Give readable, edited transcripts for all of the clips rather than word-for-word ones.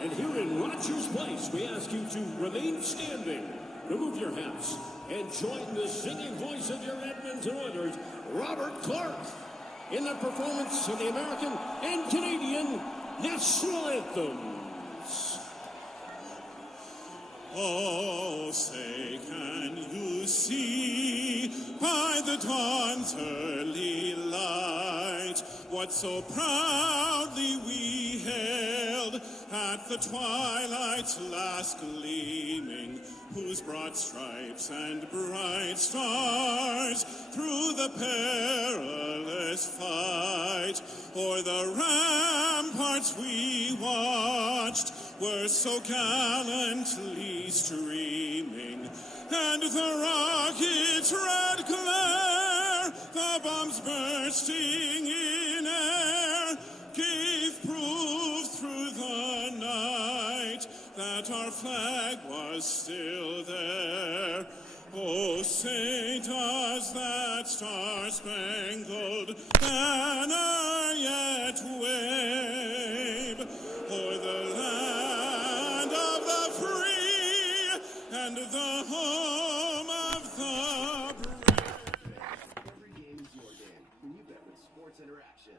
And here in Rogers Place, we ask you to remain standing, remove your hats, and join the singing voice of your Edmonton Oilers, Robert Clark, in the performance of the American and Canadian national anthems. Oh, say, can you see by the dawn's early light what so proudly we hailed at the twilight's last gleaming, whose broad stripes and bright stars through the perilous fight o'er the ramparts we watched were so gallantly streaming, and the rocket's red glare, the bombs bursting in air, gave proof through the night that our flag was still there. Oh, say, does that star-spangled banner yet wave o'er the land of the free and the home of the brave? Every game is your game when you bet with Sports Interaction.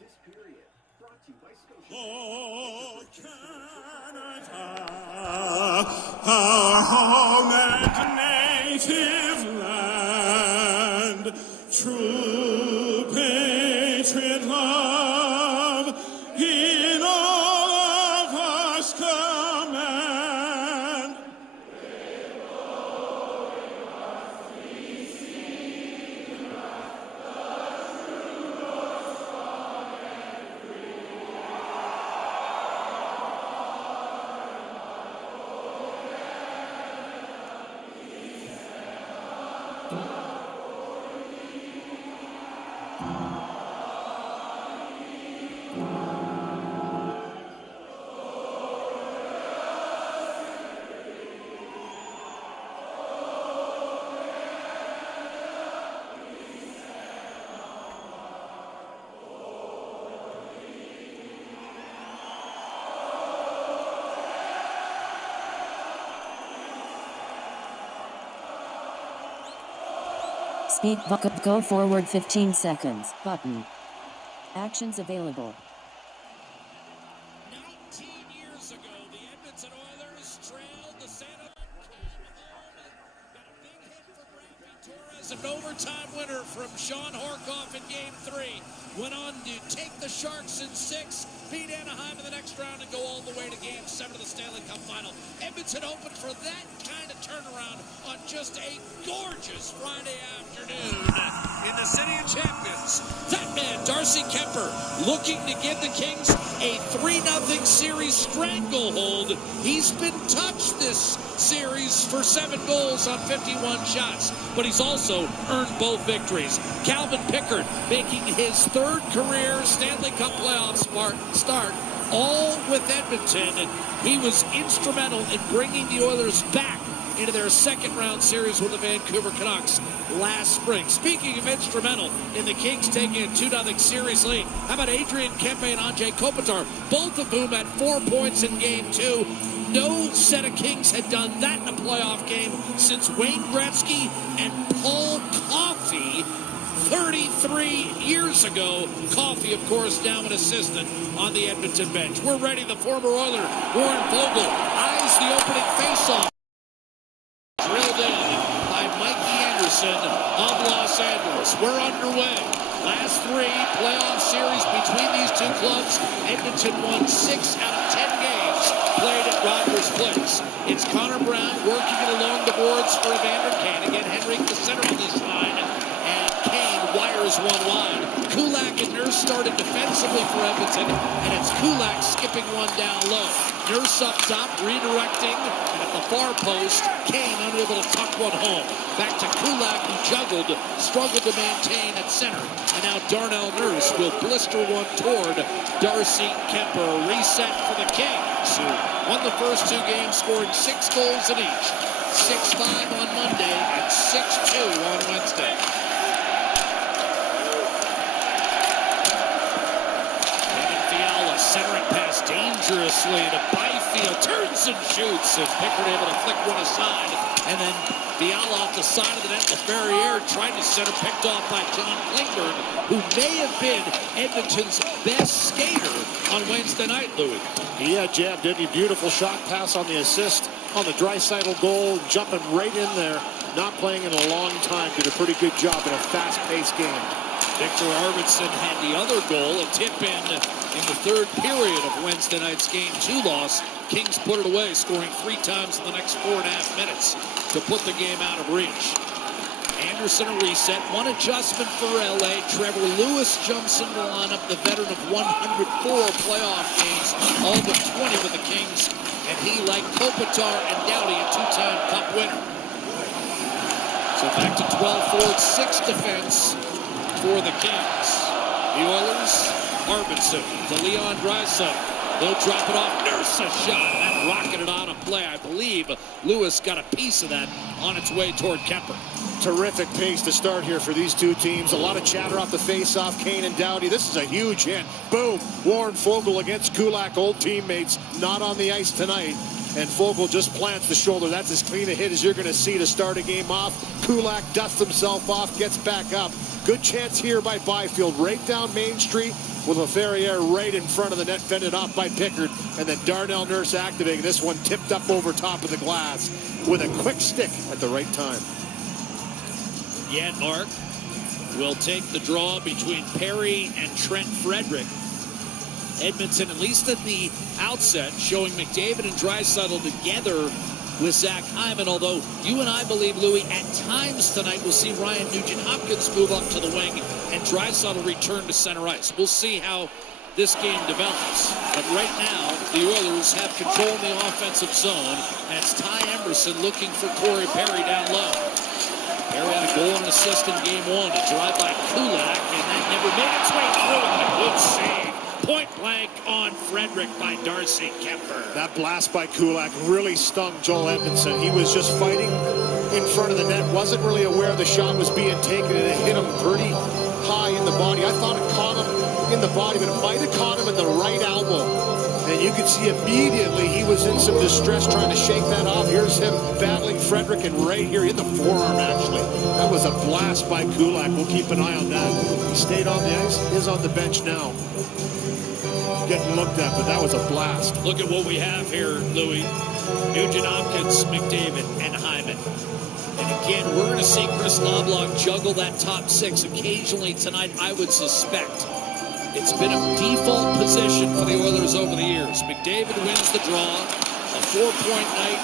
This period brought to you by Scotia. Oh, Canada, our home and native land, true patriot love in all of us command. Speed bucket go forward 15 seconds. Button. Actions available. 19 years ago, the Edmonton Oilers trailed the San got a big hit from Rafi Torres, an overtime winner from Sean Horkoff in Game 3. Went on to take the Sharks in 6, beat Anaheim in the next round, and go all the way to Game 7 of the Stanley Cup Final. Edmonton opened for that kind of turnaround on just a gorgeous Friday afternoon in the City of Champions. That man, Darcy Kemper, looking to give the Kings a 3-0 series stranglehold. He's been touched this series for 7 goals on 51 shots, but he's also earned both victories. Calvin Pickard making his 3rd career Stanley Cup playoff start, all with Edmonton. He was instrumental in bringing the Oilers back into their 2nd round series with the Vancouver Canucks last spring. Speaking of instrumental in the Kings taking a 2-0 series lead, how about Adrian Kempe and Andrei Kopitar, both of whom had 4 points in Game 2. No set of Kings had done that in a playoff game since Wayne Gretzky and Paul Coffey 33 years ago. Coffey, of course, now an assistant on the Edmonton bench. We're ready. The former Oiler, Warren Foegele, eyes the opening faceoff. Drilled in by Mikey Anderson of Los Angeles. We're underway. Last 3 playoff series between these two clubs. Edmonton won 6 out of 10 games played at Rogers Place. It's Connor Brown working it along the boards for Evander Kane. Again, Henrik the center of this line. And Kane wires one wide. Kulak and Nurse started defensively for Edmonton, and it's Kulak skipping one down low. Nurse up top, redirecting, and at the far post, Kane unable to tuck one home. Back to Kulak, who juggled, struggled to maintain at center. And now Darnell Nurse will blister one toward Darcy Kemper. Reset for the Kings, who won the first 2 games, scoring 6 goals in each. 6-5 on Monday and 6-2 on Wednesday. Centering pass drives dangerously to Byfield, turns and shoots, and Pickard able to flick one aside, and then Fiala off the side of the net. LaFerriere tried to center, picked off by John Klingberg, who may have been Edmonton's best skater on Wednesday night, Louis. Yeah, Jeb, did a beautiful shot pass on the assist on the Draisaitl goal, jumping right in there, not playing in a long time, did a pretty good job in a fast-paced game. Victor Arvidsson had the other goal, a tip in the third period of Wednesday night's Game 2 loss. Kings put it away, scoring 3 times in the next 4.5 minutes to put the game out of reach. Anderson a reset, one adjustment for LA. Trevor Lewis jumps into the lineup, the veteran of 104 playoff games, all but 20 with the Kings. And he, like Kopitar and Doughty, a 2-time Cup winner. So back to 12 forward, 6 defense for the Kings. The Oilers, Arvidsson to Leon Draisaitl. They'll drop it off. Nurse a shot. That rocketed on a play. I believe Lewis got a piece of that on its way toward Kemper. Terrific pace to start here for these two teams. A lot of chatter off the face-off. Kane and Doughty. This is a huge hit. Boom. Warren Foegele against Kulak. Old teammates not on the ice tonight. And Foegele just plants the shoulder. That's as clean a hit as you're going to see to start a game off. Kulak dusts himself off, gets back up. Good chance here by Byfield. Right down Main Street with LaFerriere right in front of the net, fended off by Pickard. And then Darnell Nurse activating. This one tipped up over top of the glass with a quick stick at the right time. Janmark will take the draw between Perry and Trent Frederick. Edmonton, at least at the outset, showing McDavid and Draisaitl together with Zach Hyman, although you and I believe, Louis, at times tonight we'll see Ryan Nugent-Hopkins move up to the wing and Draisaitl return to center ice. We'll see how this game develops. But right now, the Oilers have control in the offensive zone, and it's Ty Emerson looking for Corey Perry down low. Perry had a goal and assist in Game 1, a drive by Kulak, and that never made its way through, and a good save. Point blank on Frederick by Darcy Kemper. That blast by Kulak really stung Joel Edmondson. He was just fighting in front of the net, wasn't really aware the shot was being taken, and it hit him pretty high in the body. I thought it caught him in the body, but it might have caught him in the right elbow. And you could see immediately he was in some distress trying to shake that off. Here's him battling Frederick, and right here in the forearm, actually. That was a blast by Kulak. We'll keep an eye on that. He stayed on the ice, is on the bench now. Getting looked at, but that was a blast. Look at what we have here, Louis. Nugent-Hopkins, McDavid, and Hyman. And again, we're going to see Chris Knobloch juggle that top 6 occasionally tonight, I would suspect. It's been a default position for the Oilers over the years. McDavid wins the draw, a 4-point night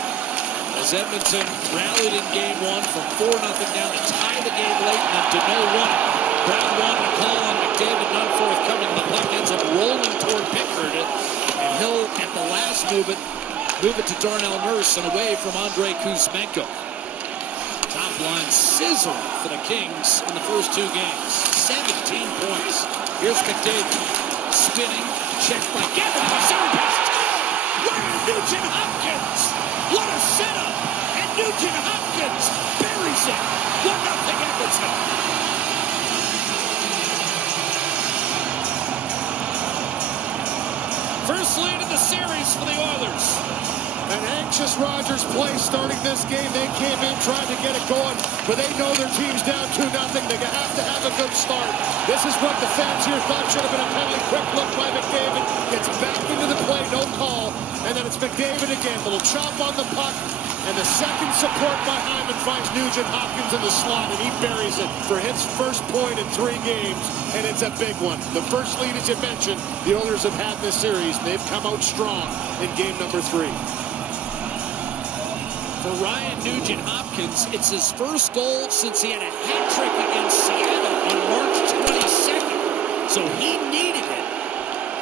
as Edmonton rallied in Game 1 from 4-0 down to tie the game late and to no one. Brown wanted to call on McDavid, not forthcoming. The puck ends up rolling toward Pickard, and he'll, at the last move it to Darnell Nurse and away from Andrei Kuzmenko. Top line sizzle for the Kings in the first 2 games. 17 points. Here's McDavid spinning, checked by Gavin. Ryan Nugent-Hopkins! What a setup! And Nugent-Hopkins buries it. 1-0 Edmonton. First lead in the series for the Oilers. An anxious Rogers play starting this game. They came in trying to get it going, but they know their team's down 2-0. They have to have a good start. This is what the fans here thought should have been a penalty. Quick look by McDavid. Gets back into the play, no call. And then it's McDavid again. Little chop on the puck. And the second support by Hyman finds Nugent-Hopkins in the slot, and he buries it for his first point in 3 games, and it's a big one. The first lead, as you mentioned, the Oilers have had this series. They've come out strong in game number 3. For Ryan Nugent-Hopkins, it's his first goal since he had a hat trick against Seattle on March 22nd. So he needed it.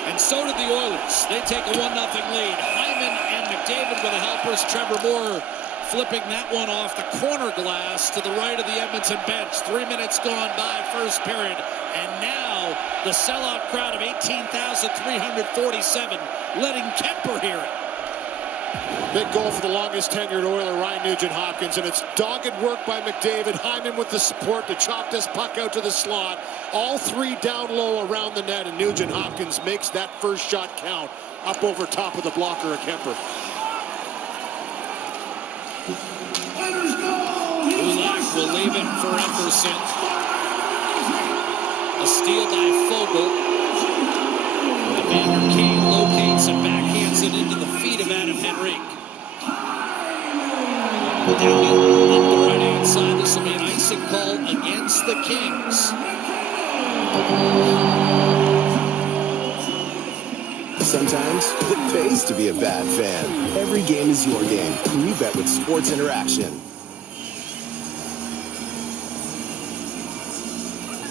And so did the Oilers. They take a 1-0 lead. Hyman and McDavid with the helpers. Trevor Moore flipping that one off the corner glass to the right of the Edmonton bench. 3 minutes gone by first period. And now the sellout crowd of 18,347 letting Kemper hear it. Big goal for the longest tenured Oiler, Ryan Nugent-Hopkins, and it's dogged work by McDavid. Hyman with the support to chop this puck out to the slot. All 3 down low around the net, and Nugent-Hopkins makes that first shot count. up over top of the blocker of Kemper. Kulak will leave it for Epperson. A steal by Fogle. Evander Kane locates and backhands it into the feet of Adam Henrique. Downey up the right-hand side. This will be an icing call against the Kings. Sometimes it pays to be a bad fan. Every game is your game. We bet with Sports Interaction.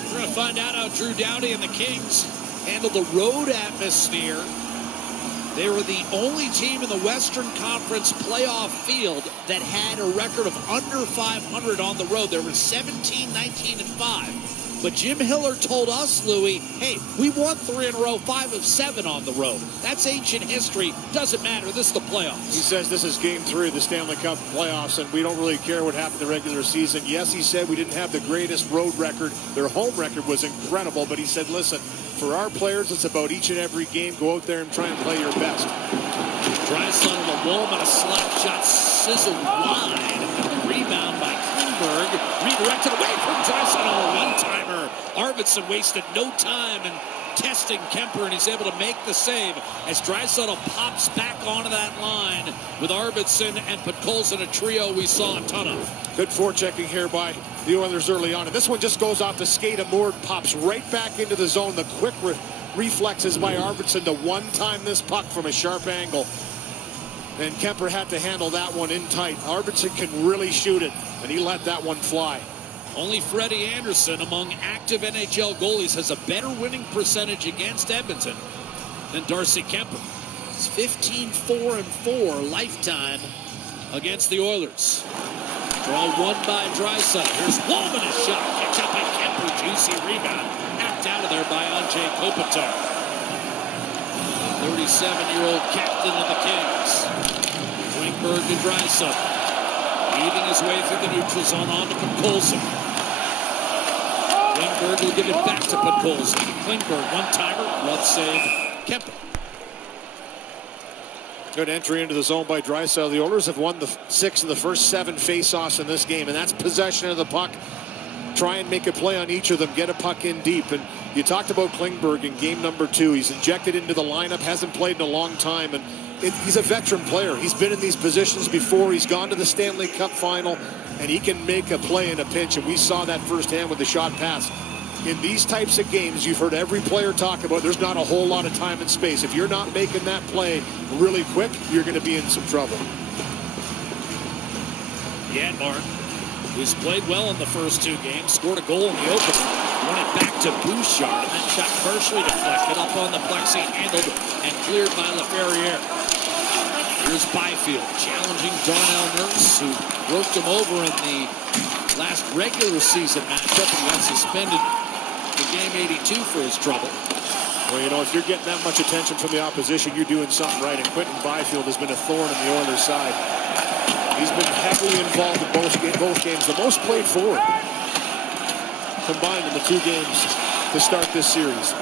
We're going to find out how Drew Doughty and the Kings handled the road atmosphere. They were the only team in the Western Conference playoff field that had a record of under 500 on the road. There were 17, 19, and 5. But Jim Hiller told us, Louie, hey, we won 3 in a row, 5 of 7 on the road. That's ancient history. Doesn't matter. This is the playoffs. He says this is game 3 of the Stanley Cup playoffs, and we don't really care what happened in the regular season. Yes, he said we didn't have the greatest road record. Their home record was incredible, but he said, listen, for our players, it's about each and every game. Go out there and try and play your best. Draisaitl on the wall, and a slap shot sizzled wide. The rebound by Klingberg. Redirected away from Draisaitl. A one-timer. Arvidsson wasted no time in testing Kemper, and he's able to make the save as Draisaitl pops back onto that line with Arvidsson and Podkolzin, a trio we saw a ton of. Good forechecking here by the Oilers early on. And this one just goes off the skate of Moore, pops right back into the zone. The quick reflexes by Arvidsson to one-time this puck from a sharp angle. And Kemper had to handle that one in tight. Arvidsson can really shoot it, and he let that one fly. Only Freddie Anderson among active NHL goalies has a better winning percentage against Edmonton than Darcy Kemper. It's 15-4-4 lifetime against the Oilers. Draw one by Draisaitl. Here's Woolman, a shot kicked up by Kemper. Juicy rebound. Hacked out of there by Andrei Kopitar. 37-year-old captain of the Kings. Klingberg to Draisaitl. Weaving his way through the neutral zone on to Podkolzin. Klingberg will give it back to Podkolzin. Klingberg, one-timer, glove save, Kemper. Good entry into the zone by Draisaitl. The Oilers have won the 6 of the first 7 face-offs in this game, and that's possession of the puck. Try and make a play on each of them, get a puck in deep. And you talked about Klingberg in game number 2. He's injected into the lineup, hasn't played in a long time, and he's a veteran player. He's been in these positions before. He's gone to the Stanley Cup final, and he can make a play in a pinch, and we saw that firsthand with the shot pass. In these types of games, you've heard every player talk about there's not a whole lot of time and space. If you're not making that play really quick, you're going to be in some trouble. Janmark, who's played well in the first 2 games, scored a goal in the opener. Won it back to Bouchard, and then shot partially deflected up on the plexi, handled and cleared by LaFerriere. Here's Byfield challenging Darnell Nurse, who worked him over in the last regular season matchup and got suspended for game 82 for his trouble. Well, you know, if you're getting that much attention from the opposition, you're doing something right. And Quentin Byfield has been a thorn in the Oilers' side. He's been heavily involved in both games. The most played forward combined in the 2 games to start this series.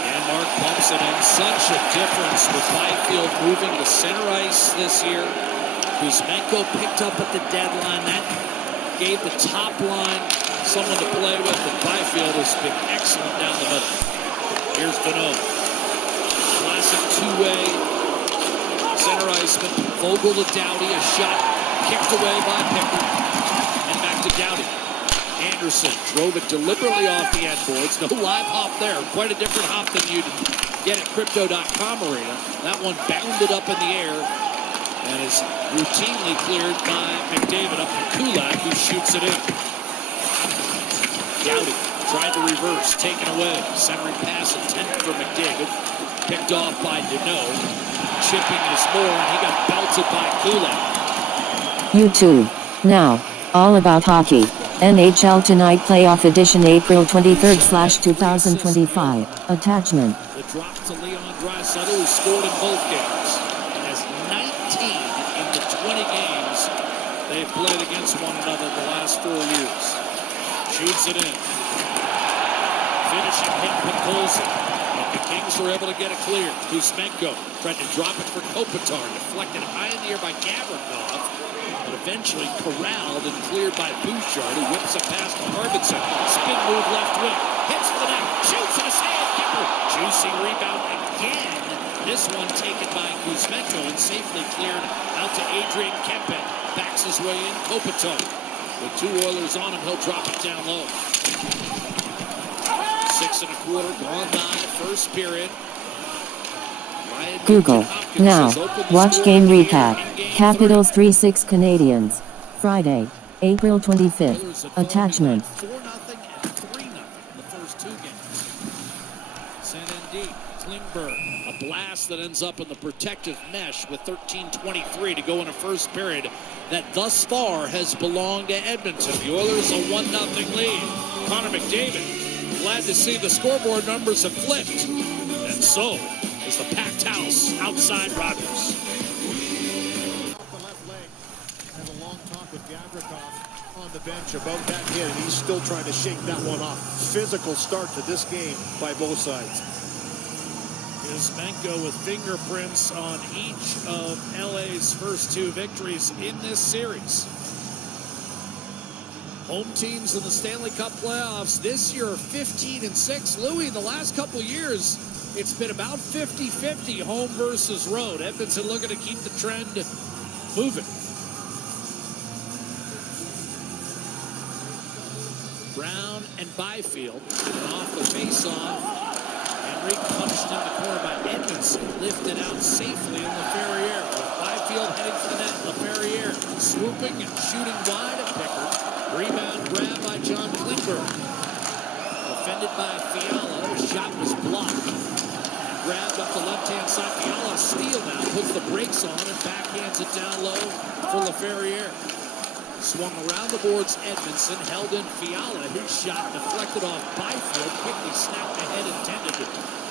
Janmark pumps it in. Such a difference with Byfield moving to center ice this year. Kuzmenko picked up at the deadline. That gave the top line someone to play with, and Byfield has been excellent down the middle. Here's Deneau. Classic 2-way center iceman. Vogel to Doughty. A shot kicked away by Pickard. And back to Doughty. Anderson drove it deliberately off the end boards. No live hop there. Quite a different hop than you'd get at Crypto.com arena. That one bounded up in the air and is routinely cleared by McDavid up to Kulak, who shoots it in. Doughty tried to reverse, taken away. Centering pass intended for McDavid. Picked off by Deneau. Chipping is more, and he got belted by Kulak. YouTube. Now, all about hockey. NHL Tonight Playoff Edition April 23rd/2025. Attachment. The drop to Leon Draisaitl, who scored in both games. Has 19 in the 20 games they've played against one another the last 4 years. Shoots it in. Finishing hit Podkolzin. And The Kings were able to get it clear. Kuzmenko tried to drop it for Kopitar. Deflected high in the air by Gavrikov. But eventually corralled and cleared by Bouchard, who whips it past Harbinson. Spin move left wing. Hits for the net. Shoots in his hand. Gipper. Juicy rebound again. This one taken by Kuzmenko and safely cleared out to Adrian Kempe. Backs his way in. Kopitar. With 2 Oilers on him, he'll drop it down low. 6 1/4 gone by first period. Google. Now. Watch game recap. Capitals 3-6 Canadiens. Friday, April 25th. Attachment. 4-0 and 3-0 in the first 2 games. Sent in deep. Klingberg. A blast that ends up in the protective mesh with 13:23 to go in the first period. That thus far has belonged to Edmonton. The Oilers a 1-0 lead. Connor McDavid. Glad to see the scoreboard numbers have flipped. And so is the packed house outside Rogers. The left leg. Had a long talk with Gavrikov on the bench about that hit, and he's still trying to shake that one off. Physical start to this game by both sides. Kuzmenko with fingerprints on each of LA's first 2 victories in this series. Home teams in the Stanley Cup playoffs this year are 15-6. Louis, the last couple years, it's been about 50-50 home versus road. Edmonton looking to keep the trend moving. Brown and Byfield off the face-off. Henrique punched in the corner by Edmondson. Lifted out safely in Laferriere. Byfield heading for the net. Laferriere swooping and shooting wide of Pickard. Rebound grab by John Klingberg. Defended by Fiala. The shot was blocked. Grabbed up the left-hand side. Fiala steal now. Puts the brakes on and backhands it down low for Laferriere. Swung around the boards, Edmondson held in Fiala. His shot deflected off Byfield. Quickly snapped ahead intended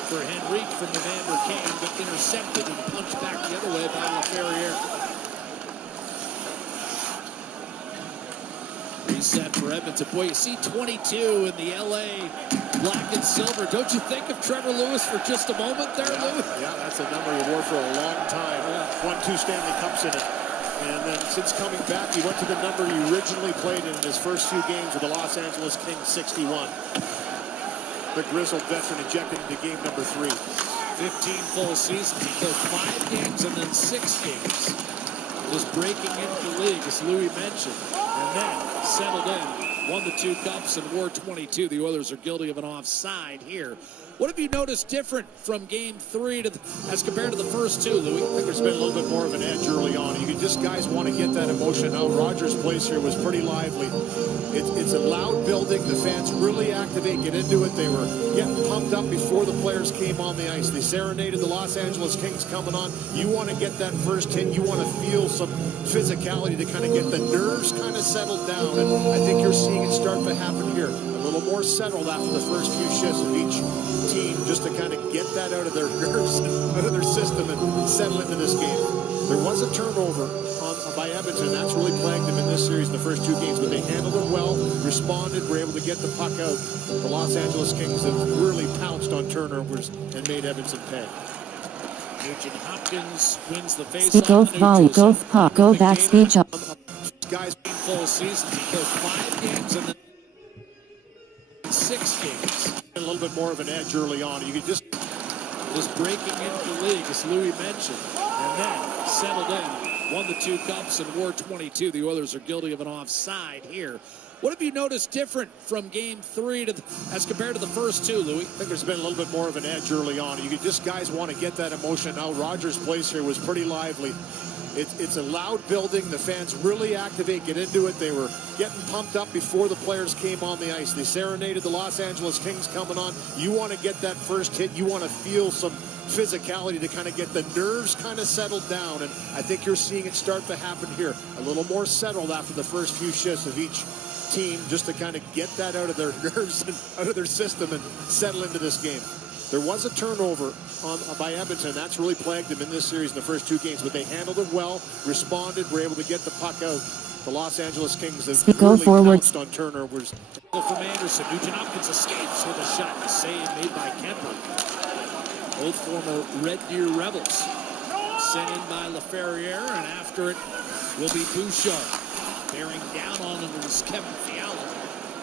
for Henrique from Evander Kane, but intercepted and punched back the other way by Laferriere. Reset for Edmonton. Boy, you see 22 in the LA black and silver. Don't you think of Trevor Lewis for just a moment there, Louis? Yeah, that's a number he wore for a long time. Won 2 Stanley Cups in it. And then since coming back, he went to the number he originally played in his first few games with the Los Angeles Kings, 61. The grizzled veteran ejected into game number 3. 15 full seasons. He played 5 games and then 6 games. Just breaking into the league, as Louis mentioned. And then settled in, won the 2 cups and wore 22. The Oilers are guilty of an offside here. What have you noticed different from game 3 as compared to the first 2, Louis? I think there's been a little bit more of an edge early on. Guys want to get that emotion out. Rogers' place here was pretty lively. It's a loud building. The fans really activate, get into it. They were getting pumped up before the players came on the ice. They serenaded the Los Angeles Kings coming on. You want to get that first hit. You want to feel some physicality to kind of get the nerves kind of settled down. And I think you're seeing it start to happen here. A little more settled after the first few shifts of each team, just to kind of get that out of their nerves and out of their system and settle into this game. There was a turnover by Edmonton. That's really plagued them in this series in the first 2 games, but they handled it well, responded, were able to get the puck out. The Los Angeles Kings have really pounced on turnovers and made Edmonton pay. Nugent Hopkins wins the face-off. Go volley, go puck, go back, speech up. Guys, full season. He played 5 games and then 6 games. A little bit more of an edge early on. You could just breaking into the league, as Louis mentioned, and then settled in, won the 2 cups and wore 22. The Oilers are guilty of an offside here. What have you noticed different from game 3 as compared to the first 2, Louis? I think there's been a little bit more of an edge early on. Guys want to get that emotion out. Rogers' place here was pretty lively. It's a loud building. The fans really activate, get into it. They were getting pumped up before the players came on the ice. They serenaded the Los Angeles Kings coming on. You want to get that first hit. You want to feel some physicality to kind of get the nerves kind of settled down. And I think you're seeing it start to happen here. A little more settled after the first few shifts of each team, just to kind of get that out of their nerves and out of their system and settle into this game. There was a turnover by Edmonton. That's really plagued them in this series in the first 2 games, but they handled it well, responded, were able to get the puck out. The Los Angeles Kings have really pounced on turnovers. From Anderson, Nugent Hopkins escapes with a shot. The save made by Kemper. both former Red Deer Rebels. Sent in by LaFerriere, and after it will be Bouchard. Bearing down on him is Kevin Fiala.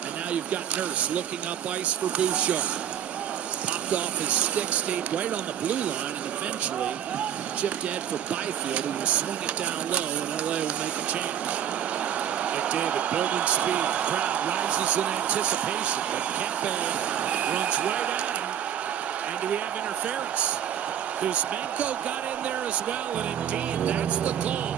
And now you've got Nurse looking up ice for Bouchard. Popped off his stick, stayed right on the blue line, and eventually chipped ahead for Byfield, who will swing it down low, and LA will make a change. McDavid building speed. Crowd rises in anticipation, but Kempe runs right at him. And do we have interference? Kuzmenko got in there as well, and indeed, that's the call.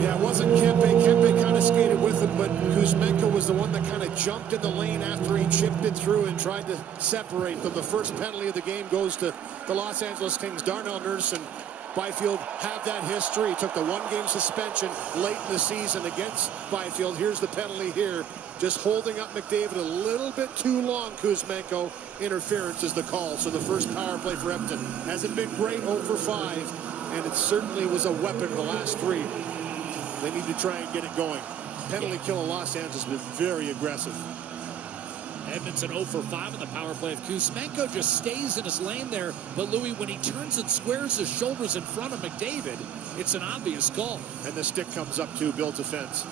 Yeah, it wasn't Kempe. Kempe kind of skated with him, but Kuzmenko was the one that kind of jumped in the lane after he chipped it through and tried to separate them. The first penalty of the game goes to the Los Angeles Kings. Darnell Nurse and Byfield have that history. He took the one-game suspension late in the season against Byfield. Here's the penalty here. Just holding up McDavid a little bit too long, Kuzmenko. Interference is the call. So the first power play for Edmonton hasn't been great, 0 for 5, and it certainly was a weapon the last 3. They need to try and get it going. Penalty kill in Los Angeles has been very aggressive. Edmonton 0 for 5 in the power play. If Kuzmenko just stays in his lane there, but Louis, when he turns and squares his shoulders in front of McDavid, it's an obvious call. And the stick comes up to build defense.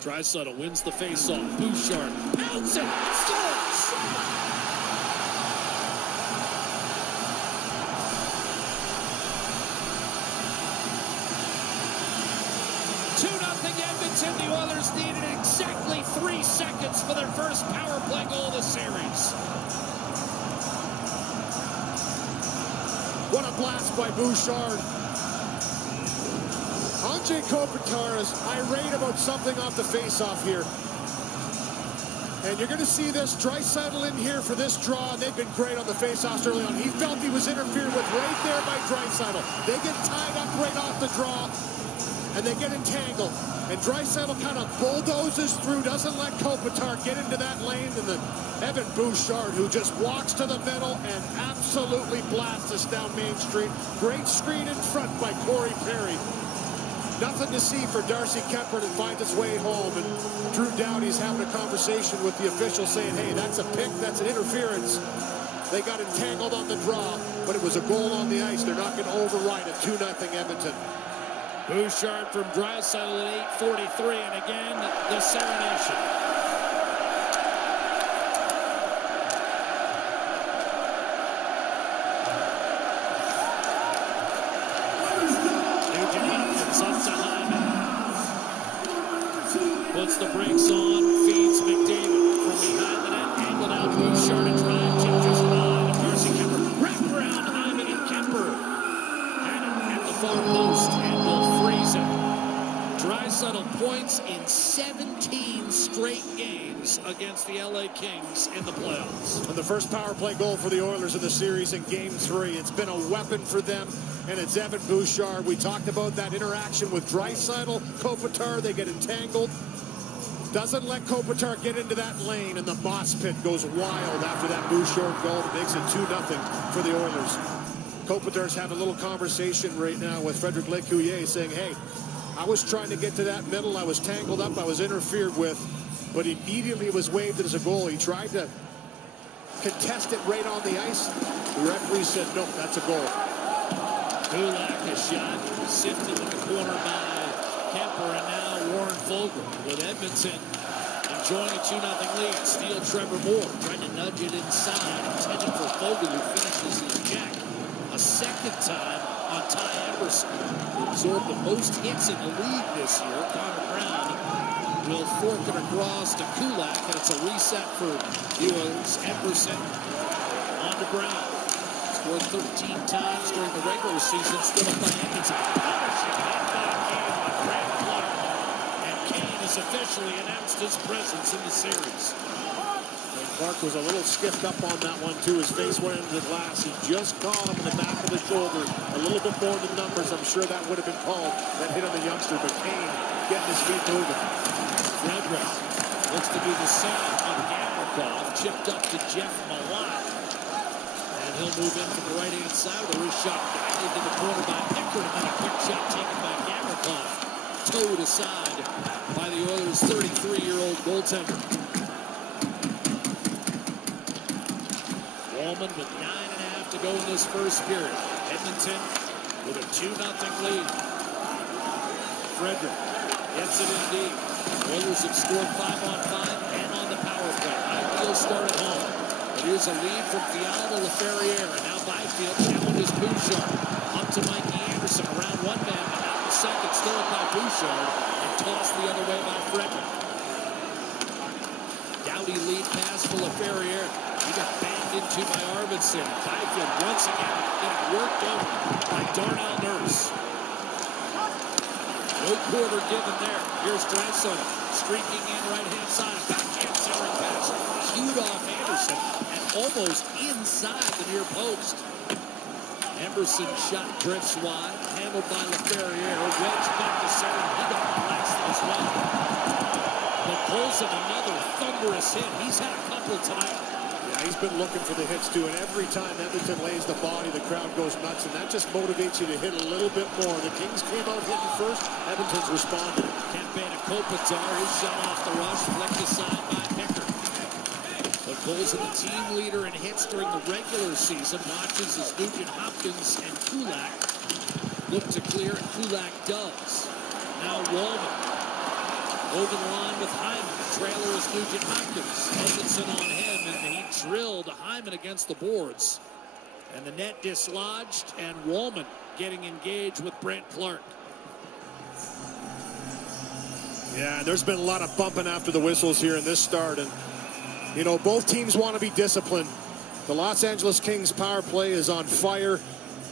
Draisaitl wins the faceoff. Bouchard pounds it, scores! 2-0 Edmonton. The Oilers needed exactly 3 seconds for their first power play goal of the series. What a blast by Bouchard. Andrei Kopitar is irate about something off the faceoff here. And you're going to see this. Draisaitl in here for this draw, and they've been great on the faceoffs early on. He felt he was interfered with right there by Draisaitl. They get tied up right off the draw, and they get entangled. And Draisaitl kind of bulldozes through, doesn't let Kopitar get into that lane, and then Evan Bouchard, who just walks to the middle and absolutely blasts us down Main Street. Great screen in front by Corey Perry. Nothing to see for Darcy Kuemper to find its way home, and Drew Doughty's having a conversation with the official saying, hey, that's a pick, that's an interference. They got entangled on the draw, but it was a goal on the ice. They're not going to override it. 2-0 Edmonton. Bouchard from Draisaitl at 8:43, and again, the serenation. Puts the brakes on, feeds McDavid from behind the net, angled out Bouchard and drive, chip just wide. Darcy Kuemper, wrapped around Hyman and Kuemper. Had it at the far post and will freeze it. Draisaitl points in 17 straight games against the LA Kings in the playoffs. And the first power play goal for the Oilers in the series in Game 3. It's been a weapon for them, and it's Evan Bouchard. We talked about that interaction with Draisaitl, Kopitar. They get entangled. Doesn't let Kopitar get into that lane, and the moss pit goes wild after that Bouchard goal that makes it 2-0 for the Oilers. Kopitar's having a little conversation right now with Frederic Lécuyer saying, hey, I was trying to get to that middle. I was tangled up. I was interfered with, but immediately it was waved as a goal. He tried to contest it right on the ice. The referee said, nope, that's a goal. Kulak, a shot sifted in the corner by Kuemper, and now Warren Foegele with Edmonton enjoying a 2-0 lead. Steal Trevor Moore, trying to nudge it inside, intended for Foegele, who finishes his check a second time on Ty Emerson, who absorbed the most hits in the league this year. Connor Brown will fork it across to Kulak, and it's a reset for the Oilers. Emerson on to Brown. Scored 13 times during the regular season, still up by Edmonton. Punishing headbutt game by Grant Clark. And Kane has officially announced his presence in the series. And Clark was a little skiffed up on that one, too. His face went into the glass. He just caught him in the back of the shoulder. A little bit more than numbers. I'm sure that would have been called. That hit on the youngster, but Kane getting his feet moving. Frederick looks to do the same on Gavrikov. Chipped up to Jeff Malott. He'll move in from the right-hand side with a wrist shot guided to the corner by Pickard, and then a quick shot taken by Gavrikov. Towed aside by the Oilers' 33-year-old goaltender. Wallman with 9.5 to go in this first period. Edmonton with a 2-0 lead. Frederick gets it in deep. Oilers have scored 5-on-5 and on the power play. Ideal start at home. But here's a lead from Fiala to Laferriere. And now Byfield challenges Bouchard. Up to Mikey Anderson. Around one man. And out in second. Still by Bouchard. And tossed the other way by Frederick. Doughty lead pass for Laferriere. He got banged into by Arvidsson. Byfield once again getting worked over by Darnell Nurse. No quarter given there. Here's Draisaitl streaking in right-hand side. Backhand centering pass. Cued off Anderson and almost inside the near post. Emerson shot drifts wide. Handled by Laferriere. Wedged back to center. He got blasted as well. But Colson, another thunderous hit. He's had a couple tonight. Yeah, he's been looking for the hits too, and every time Edmonton lays the body, the crowd goes nuts, and that just motivates you to hit a little bit more. The Kings came out hitting first. Edmonton's responded. Campaign of Kopitar, his shot off the rush, flicked aside by Pickard. But Colson, the team leader in hits during the regular season, watches as Nugent Hopkins and Kulak look to clear, and Kulak does. Now Wallman. Over the line with Hyman. The trailer is Nugent Hopkins. Edmondson on him, and he drilled Hyman against the boards. And the net dislodged, and Wallman getting engaged with Brent Clark. Yeah, there's been a lot of bumping after the whistles here in this start. And, you know, both teams want to be disciplined. The Los Angeles Kings power play is on fire.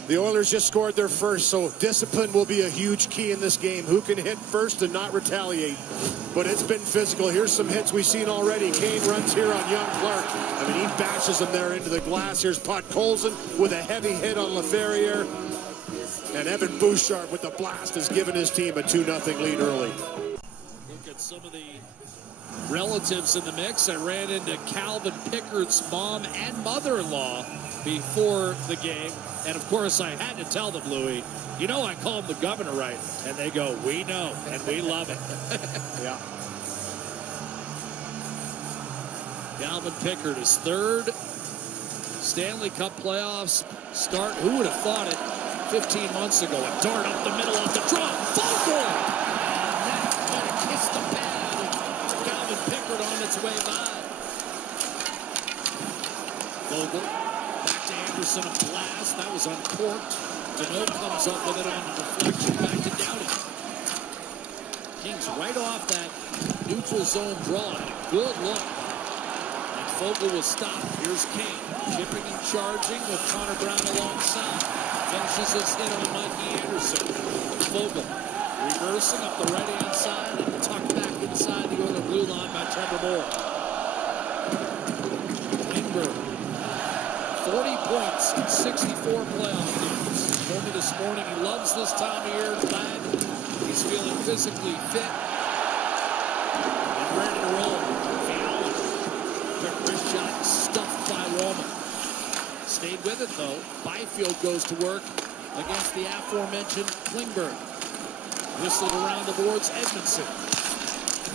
The Oilers just scored their first, so discipline will be a huge key in this game. Who can hit first and not retaliate? But it's been physical. Here's some hits we've seen already. Kane runs here on young Clark. I mean, he bashes him there into the glass. Here's Pot Colson with a heavy hit on Laferriere. And Evan Bouchard with the blast has given his team a 2-0 lead early. Look at some of the relatives in the mix. I ran into Calvin Pickard's mom and mother-in-law before the game. And, of course, I had to tell them, Louis, you know I call him the governor, right? And they go, we know, and we love it. Yeah. Calvin Pickard is third. Stanley Cup playoffs start. Who would have thought it 15 months ago? A dart up the middle of the draw. Foul! And that might have kissed the pad. Calvin Pickard on its way by. Vogel. Back to Anderson, a blast. That was uncorked. Deneau comes up with it on the deflection. Back to Doughty. Kings right off that neutral zone draw. Good look. And Vogel will stop. Here's Kane. Chipping and charging with Connor Brown alongside. Finishes his hit on Mikey Anderson. Vogel reversing up the right-hand side and tucked back inside the Oiler blue line by Trevor Moore. Klingberg. 40 points in 64 playoff games. He told me this morning he loves this time of year. Glad he's feeling physically fit and ready to roll. Fiala. Quick wrist shot stuffed by Roman. Stayed with it though. Byfield goes to work against the aforementioned Klingberg. Whistled around the boards, Edmondson.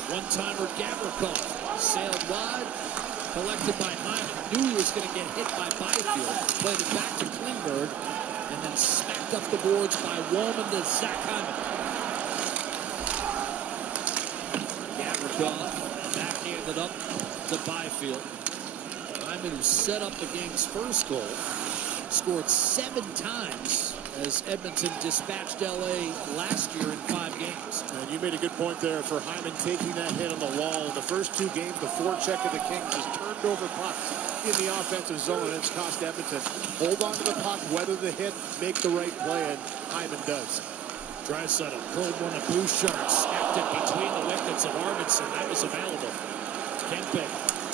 One-timer Gavrikov sailed wide. Collected by Hyman. Knew he was going to get hit by Byfield. Played it back to Klingberg. And then smacked up the boards by Woman to Zach Hyman. Gavrikov backhanded up to Byfield. Hyman, who set up the game's first goal, scored 7 times as Edmonton dispatched L.A. last year in 5 games. And you made a good point there for Hyman taking that hit on the wall. In the first 2 games, the forecheck of the Kings has turned over pucks in the offensive zone, and it's cost Edmonton. Hold on to the puck, weather the hit, make the right play, and Hyman does. Draisaitl curled one of Bouchard, snapped it between the wickets of Arvidsson. That was available. Kempe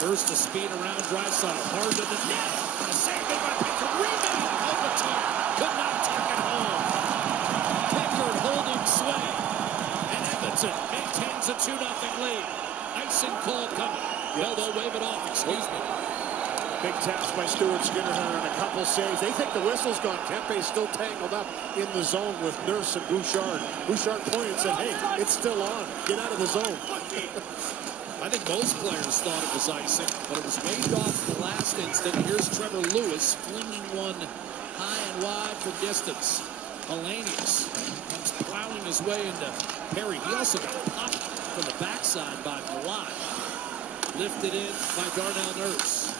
burst the speed around Draisaitl, hard to the net. A save by Pickard, rebound. Kopitar could not tuck it home. Pickard holding sway, and Edmonton maintains a 2-0 lead. Icing call coming. Well, they'll wave it off. Excuse me. Big taps by Stuart Skinner and a couple saves. They think the whistle's gone. Kempe's still tangled up in the zone with Nurse and Bouchard. Bouchard pointed and said, hey, it's still on. Get out of the zone. I think most players thought it was icing, but it was waved off the last instant. Here's Trevor Lewis flinging one high and wide for distance. Hellenius comes plowing his way into Perry. He also got popped from the backside by Malott. Lifted in by Darnell Nurse.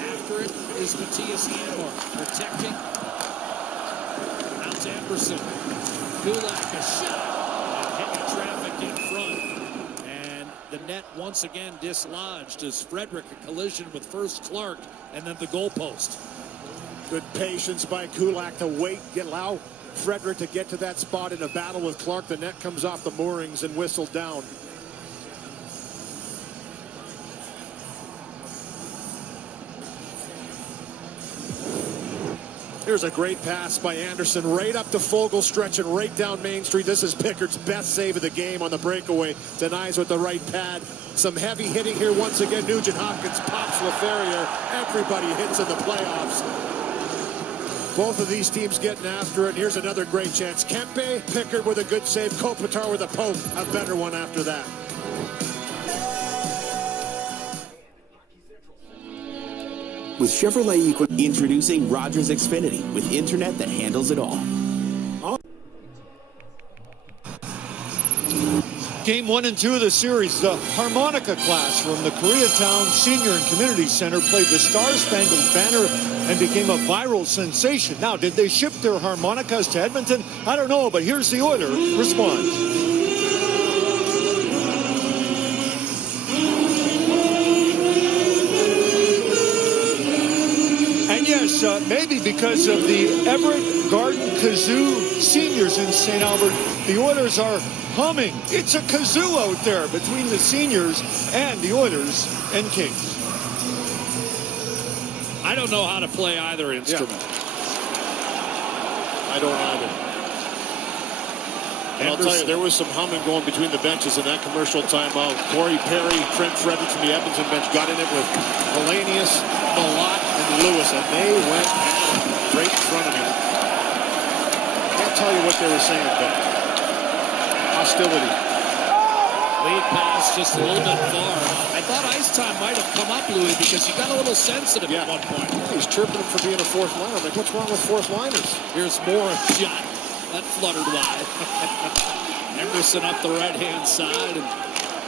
After it is Matthias Hanmar protecting. Out to Emerson. Kulak, a shot. And heavy traffic in front. And the net once again dislodged as Frederick a collision with first Clark and then the goalpost. Good patience by Kulak to wait, allow Frederick to get to that spot in a battle with Clark. The net comes off the moorings and whistled down. Here's a great pass by Anderson right up to Fogle, stretching right down Main Street. This is Pickard's best save of the game on the breakaway. Denies with the right pad. Some heavy hitting here once again. Nugent Hopkins pops LaFerriere. Everybody hits in the playoffs. Both of these teams getting after it. Here's another great chance. Kempe, Pickard with a good save. Kopitar with a poke. A better one after that. With Chevrolet equipment, introducing Rogers Xfinity with internet that handles it all. Game 1 and 2 of the series, the harmonica class from the Koreatown Senior and Community Center played the Star-Spangled Banner and became a viral sensation. Now, did they ship their harmonicas to Edmonton? I don't know, but here's the order response. Yes, maybe because of the Everett Garden Kazoo seniors in St. Albert, the Oilers are humming. It's a kazoo out there between the seniors and the Oilers and Kings. I don't know how to play either instrument. Yeah. I don't either. And I'll tell you, there was some humming going between the benches in that commercial timeout. Corey Perry, Trent Frederick from the Edmonton bench got in it with Hellenius, Malott, and Lewis, and they went right in front of me. Can't tell you what they were saying, but hostility. Lead pass just a little bit far. I thought ice time might have come up, Louis, because he got a little sensitive at one point. Yeah, he's chirping him for being a fourth liner. Like, what's wrong with fourth liners? Here's more shot. That fluttered wide. Emerson up the right-hand side, and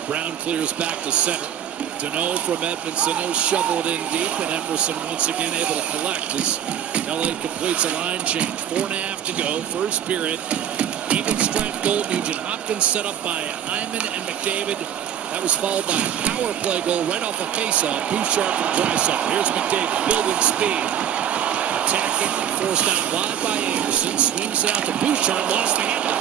Brown clears back to center. Deneau from Edmonton, he'll shovel it in deep, and Emerson once again able to collect as LA completes a line change. 4.5 to go, first period. Even strength goal, Nugent Hopkins set up by Hyman and McDavid. That was followed by a power play goal right off a face-off. Bouchard from Drysdale. Here's McDavid building speed. Attacking, forced out wide by Anderson. Swings it out to Bouchard, lost the handle.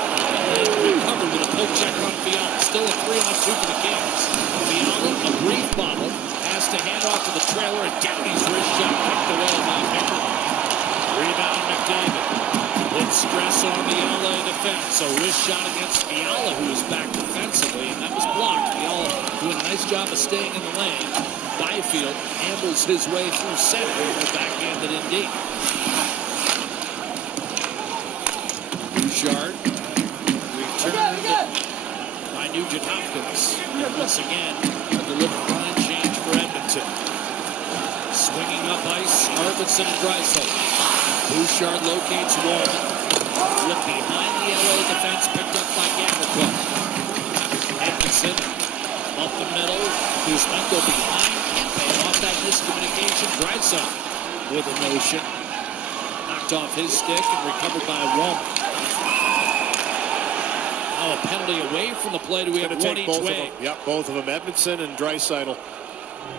And recovered with a poke check on Fiala. Still a 3-on-2 for the Kings. Fiala, a brief bottle, has to hand off to the trailer, and Downey's wrist shot picked away by Pickard. Rebound McDavid. With stress on the LA defense. A wrist shot against Fiala, who is back defensively, and that was blocked. Fiala doing a nice job of staying in the lane. Byfield ambles his way through center and backhanded in deep. Bouchard returned by Nugent Hopkins. And once again, a deliberate line change for Edmonton. Swinging up ice, Arvidsson and Drysdale. Bouchard locates Warren. Flip behind the LA defense, picked up by Gavrikov. Edmonton up the middle. Kuzmenko behind Kempe. Off that miscommunication, Drysdale with a motion. Knocked off his stick and recovered by Roman. Now a penalty away from the play. Do we have one each way? Yep, both of them, Edmondson and Draisaitl.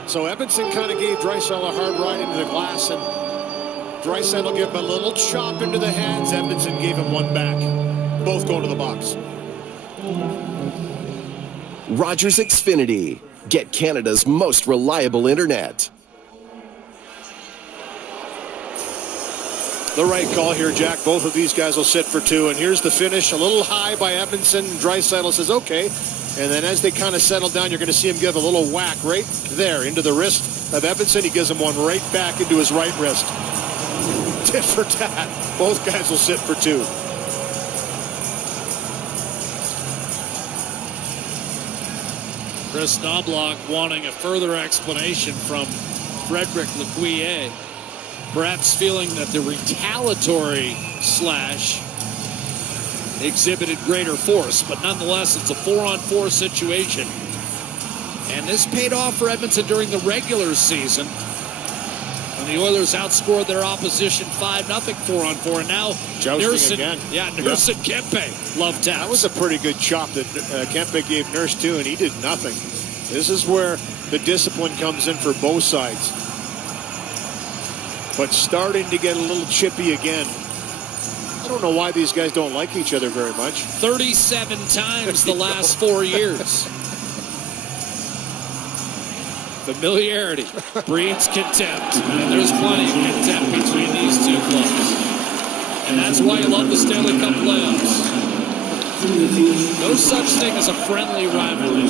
So Edmondson kind of gave Draisaitl a hard ride into the glass, and Draisaitl gave him a little chop into the hands. Edmondson gave him one back. Both going to the box. Rogers Xfinity. Get Canada's most reliable internet. The right call here, Jack. Both of these guys will sit for two. And here's the finish. A little high by Edmondson. Draisaitl says, okay. And then as they kind of settle down, you're going to see him give a little whack right there into the wrist of Edmondson. He gives him one right back into his right wrist. Tit for tat. Both guys will sit for two. Chris Knobloch wanting a further explanation from Frederick Lecuyer, perhaps feeling that the retaliatory slash exhibited greater force, but nonetheless it's a 4-on-4 situation. And this paid off for Edmonton during the regular season when the Oilers outscored their opposition 5-0 4-on-4. And now Jousting again. Nurse and Kempe love taps. That was a pretty good chop that Kempe gave Nurse too, and he did nothing. This is where the discipline comes in for both sides. But starting to get a little chippy again. I don't know why these guys don't like each other very much. 37 times the last 4 years. Familiarity breeds contempt, and there's plenty of contempt between these two clubs. And that's why you love the Stanley Cup playoffs. No such thing as a friendly rivalry,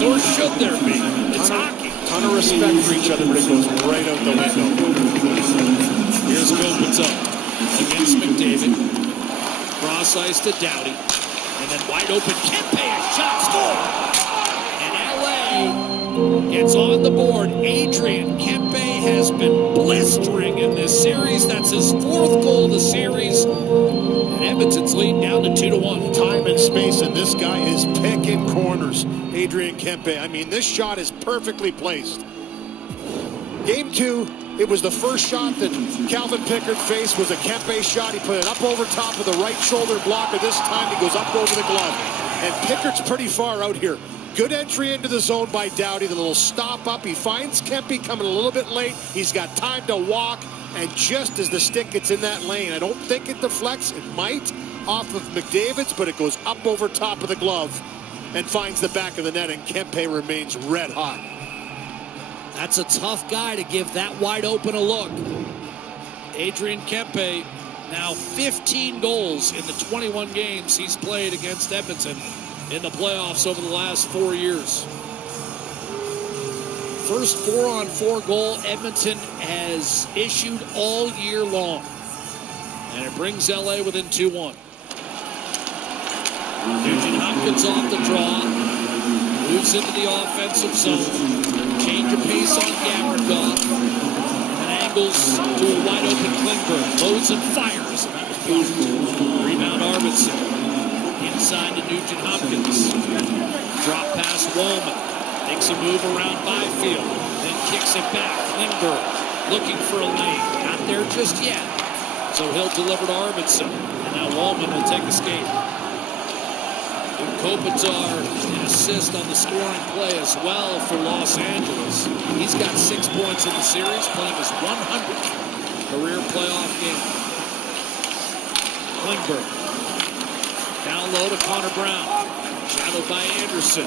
nor should there be. It's hockey. Ton of respect for each other, but it goes right out the window. Here's Kopitar against McDavid. Cross ice to Doughty. And then wide open Kempe, a shot score. And LA gets on the board. Adrian Kempe has been blistering in this series. That's his 4th goal of the series. And Edmonton's lead down to 2-1. Time and space, and this guy is picking corners. Adrian Kempe. I mean, this shot is perfectly placed. Game 2, it was the first shot that Calvin Pickard faced was a Kempe shot. He put it up over top of the right shoulder blocker. This time he goes up over the glove. And Pickard's pretty far out here. Good entry into the zone by Doughty. The little stop up. He finds Kempe coming a little bit late. He's got time to walk. And just as the stick gets in that lane, I don't think it deflects. It might off of McDavid's, but it goes up over top of the glove and finds the back of the net, and Kempe remains red hot. That's a tough guy to give that wide open a look. Adrian Kempe, now 15 goals in the 21 games he's played against Edmonton in the playoffs over the last 4 years. First 4-on-4 goal Edmonton has issued all year long. And it brings LA within 2-1. Nugent Hopkins off the draw. Moves into the offensive zone. Change of pace on Gavrikov. And angles to a wide open Klingberg. Loads and fires. And that was blocked. Rebound Arvidsson. Inside to Nugent Hopkins. Drop pass Wallman. Makes a move around Byfield. Then kicks it back. Klingberg looking for a lane. Not there just yet. So he'll deliver to Arvidsson. And now Wallman will take a skate. Kopitar an assist on the scoring play as well for Los Angeles. He's got 6 points in the series, playing his 100th career playoff game. Klingberg. Down low to Connor Brown. Shadowed by Anderson.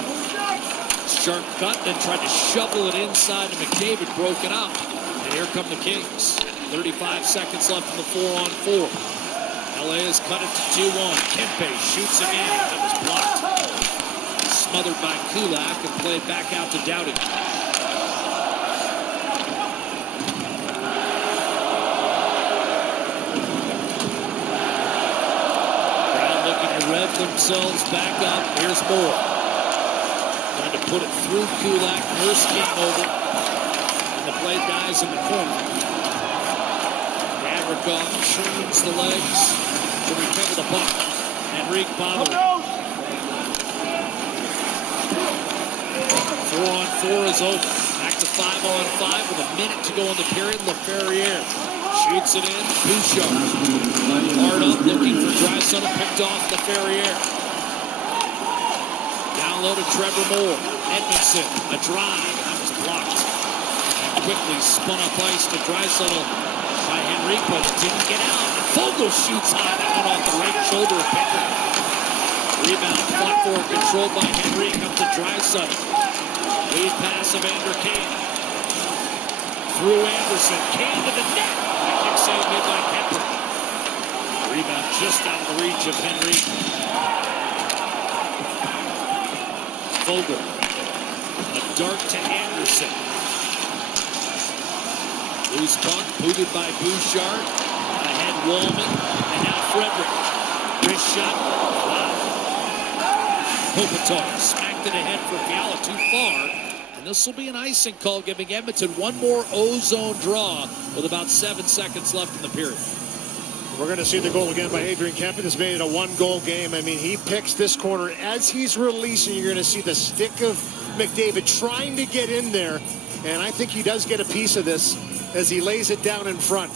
Sharp cut, then tried to shovel it inside to McDavid, broke it up. And here come the Kings. 35 seconds left in the 4-on-4. LA has cut it to 2-1. Kempe shoots again. That was blocked. Smothered by Kulak and played back out to Doughty. Brown looking to rev themselves back up. Here's Moore. Trying to put it through Kulak. Nurse came over. And the play dies in the corner. Gavrikov turns the legs to recover the puck. Henrique bothered. 4-on-4 is over. Back to 5-on-5 with a minute to go in the period. LaFerriere shoots it in. Bouchard hard up, looking for Draisaitl, picked off LaFerriere. Down low to Trevor Moore. Edmondson, a drive. That was blocked. And quickly spun up ice to Draisaitl by Henrique, but it didn't get out. And Fogle shoots high. That one off the right shoulder of Pickard. Rebound fought for, controlled by Henrique up to Draisaitl. Lead pass of Evander Kane. Through Anderson. Kane to the net. The kick save made by Kemper. Rebound just out of the reach of Henrique. Fogle. A dart to Anderson. Loose puck, booted by Bouchard. Ahead Wallman. And now Frederick. Wrist shot. Wow. Kopitar smacked it ahead for Fiala, too far. And this will be an icing call, giving Edmonton one more O-zone draw with about 7 seconds left in the period. We're going to see the goal again by Adrian Kempe. This made it a one-goal game. I mean, he picks this corner. As he's releasing, you're going to see the stick of McDavid trying to get in there. And I think he does get a piece of this as he lays it down in front.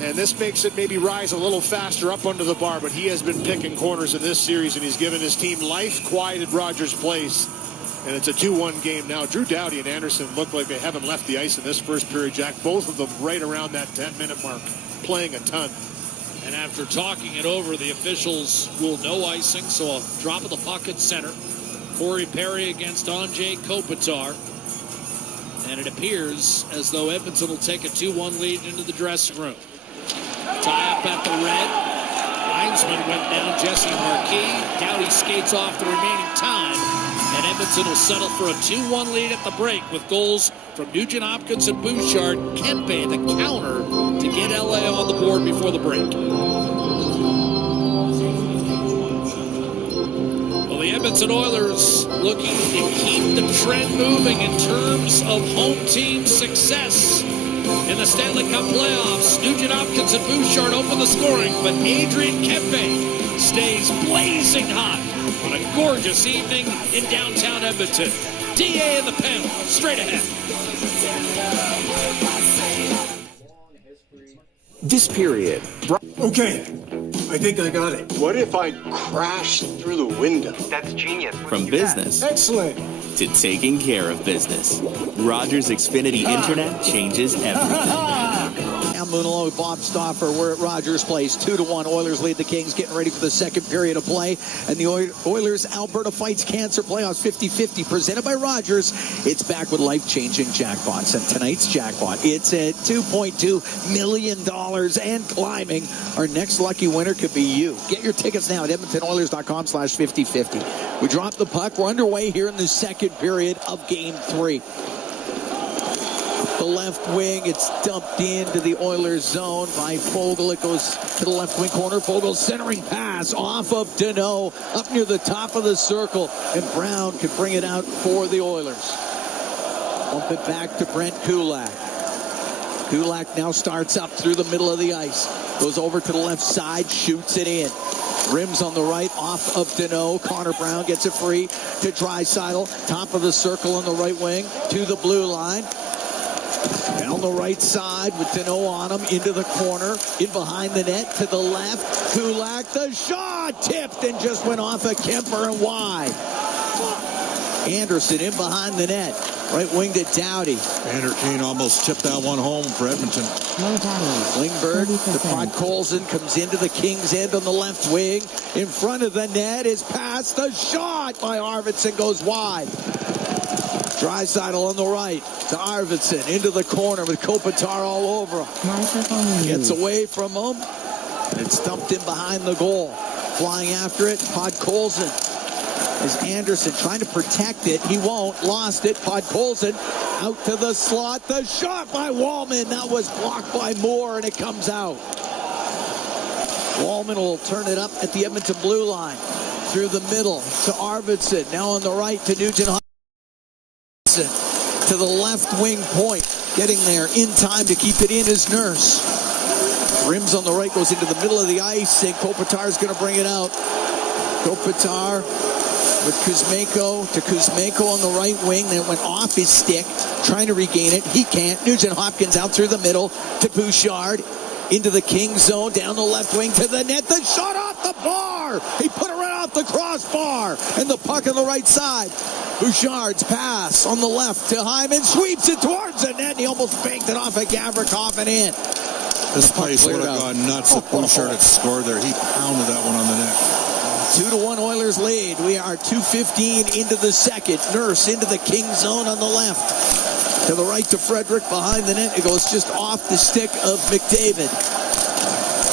And this makes it maybe rise a little faster up under the bar. But he has been picking corners in this series, and he's given his team life, quieted Rogers Place. And it's a 2-1 game now. Drew Doughty and Anderson look like they haven't left the ice in this first period, Jack. Both of them right around that 10-minute mark, playing a ton. And after talking it over, the officials ruled no icing, so a drop of the puck at center. Corey Perry against Andrei Kopitar. And it appears as though Edmonton will take a 2-1 lead into the dressing room. Tie up at the red. Linesman went down, Jesse Marquis. Doughty skates off the remaining time. And Edmonton will settle for a 2-1 lead at the break with goals from Nugent Hopkins and Bouchard. Kempe, the counter, to get LA on the board before the break. Well, the Edmonton Oilers looking to keep the trend moving in terms of home team success in the Stanley Cup playoffs. Nugent Hopkins and Bouchard open the scoring, but Adrian Kempe stays blazing hot on a gorgeous evening in downtown Edmonton. DA in the panel, straight ahead. This period. Okay, I think I got it. What if I crashed through the window? That's genius. From business Excellent. to taking care of business, Rogers Xfinity Internet changes everything. I'm moving along with Bob Stauffer. We're at Rogers Place. 2-1. Oilers lead the Kings, getting ready for the second period of play. And the Oilers Alberta Fights Cancer Playoffs 50-50, presented by Rogers. It's back with life-changing jackpots. And tonight's jackpot, it's at $2.2 million and climbing. Our next lucky winner could be you. Get your tickets now at EdmontonOilers.com/50-50. We dropped the puck. We're underway here in the second period of Game 3. The left wing, it's dumped into the Oilers zone by Fogle. It goes to the left wing corner. Fogle centering pass off of Deneau up near the top of the circle. And Brown can bring it out for the Oilers. Bump it back to Brent Kulak. Kulak now starts up through the middle of the ice. Goes over to the left side, shoots it in. Rims on the right, off of Deneau. Connor Brown gets it free to Draisaitl. Top of the circle on the right wing to the blue line. Down the right side with Deneau on him, into the corner, in behind the net, to the left. Kulak, the shot tipped and just went off of Kemper and wide. Anderson in behind the net, right wing to Doughty. Vander Kane almost chipped that one home for Edmonton. Klingberg, the Podkolzin comes into the Kings' end on the left wing. In front of the net is past, the shot by Arvidsson goes wide. Draisaitl on the right to Arvidsson into the corner with Kopitar all over him. Gets away from him. It's dumped in behind the goal. Flying after it, Podkolzin. As Anderson trying to protect it. He won't. Lost it. Podkolzin out to the slot. The shot by Wallman. That was blocked by Moore, and it comes out. Wallman will turn it up at the Edmonton blue line. Through the middle to Arvidsson. Now on the right to Nugent Hopkins. To the left wing point. Getting there in time to keep it in is Nurse. Rims on the right, goes into the middle of the ice, and Kopitar's going to bring it out. Kopitar with Kuzmenko to Kuzmenko on the right wing. Then went off his stick, trying to regain it. He can't. Nugent Hopkins out through the middle to Bouchard. Into the Kings zone, down the left wing to the net. The shot off the bar. He put it right off the crossbar. And the puck on the right side. Bouchard's pass on the left to Hyman. Sweeps it towards the net. And he almost banked it off of Gavrikov and in. This place would have gone nuts if Bouchard had scored there. He pounded that one on the net. 2-1 Oilers lead. We are 2:15 into the second. Nurse into the Kings zone on the left. To the right to Frederick, behind the net. It goes just off the stick of McDavid.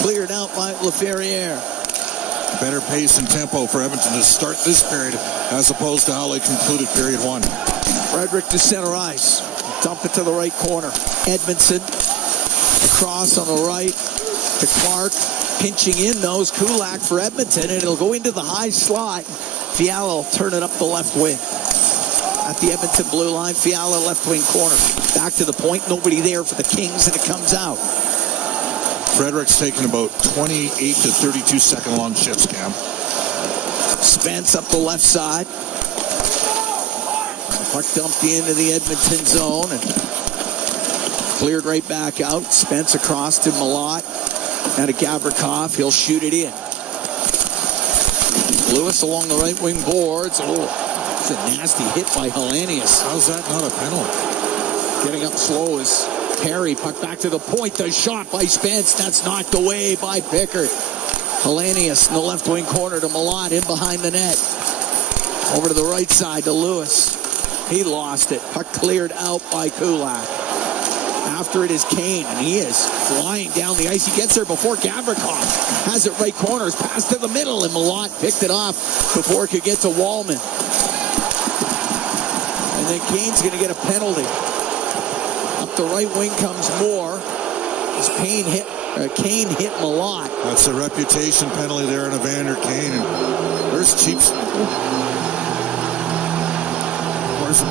Cleared out by LaFerriere. Better pace and tempo for Edmonton to start this period as opposed to how they concluded period one. Frederick to center ice. Dump it to the right corner. Edmondson across on the right to Clark. Pinching in those Kulak for Edmonton, and it'll go into the high slot. Fiala will turn it up the left wing. At the Edmonton blue line, Fiala left wing corner. Back to the point, nobody there for the Kings, and it comes out. Frederick's taking about 28 to 32 second long shifts, Cam. Spence up the left side. Puck dumped into the Edmonton zone and cleared right back out. Spence across to Malott. Now to Gavrikov. He'll shoot it in. Lewis along the right wing boards. Oh, it's a nasty hit by Hellenius. How's that not a penalty? Getting up slow is Perry. Puck back to the point. The shot by Spence. That's knocked away by Pickard. Hellenius in the left wing corner to Malott in behind the net. Over to the right side to Lewis. He lost it. Puck cleared out by Kulak. After it is Kane, and he is flying down the ice. He gets there before Gavrikov has it right corners. Pass to the middle, and Malott picked it off before it could get to Wallman. And then Kane's going to get a penalty. Up the right wing comes Moore. As Kane hit Malott. That's a reputation penalty there in Evander Kane. And there's Cheeks.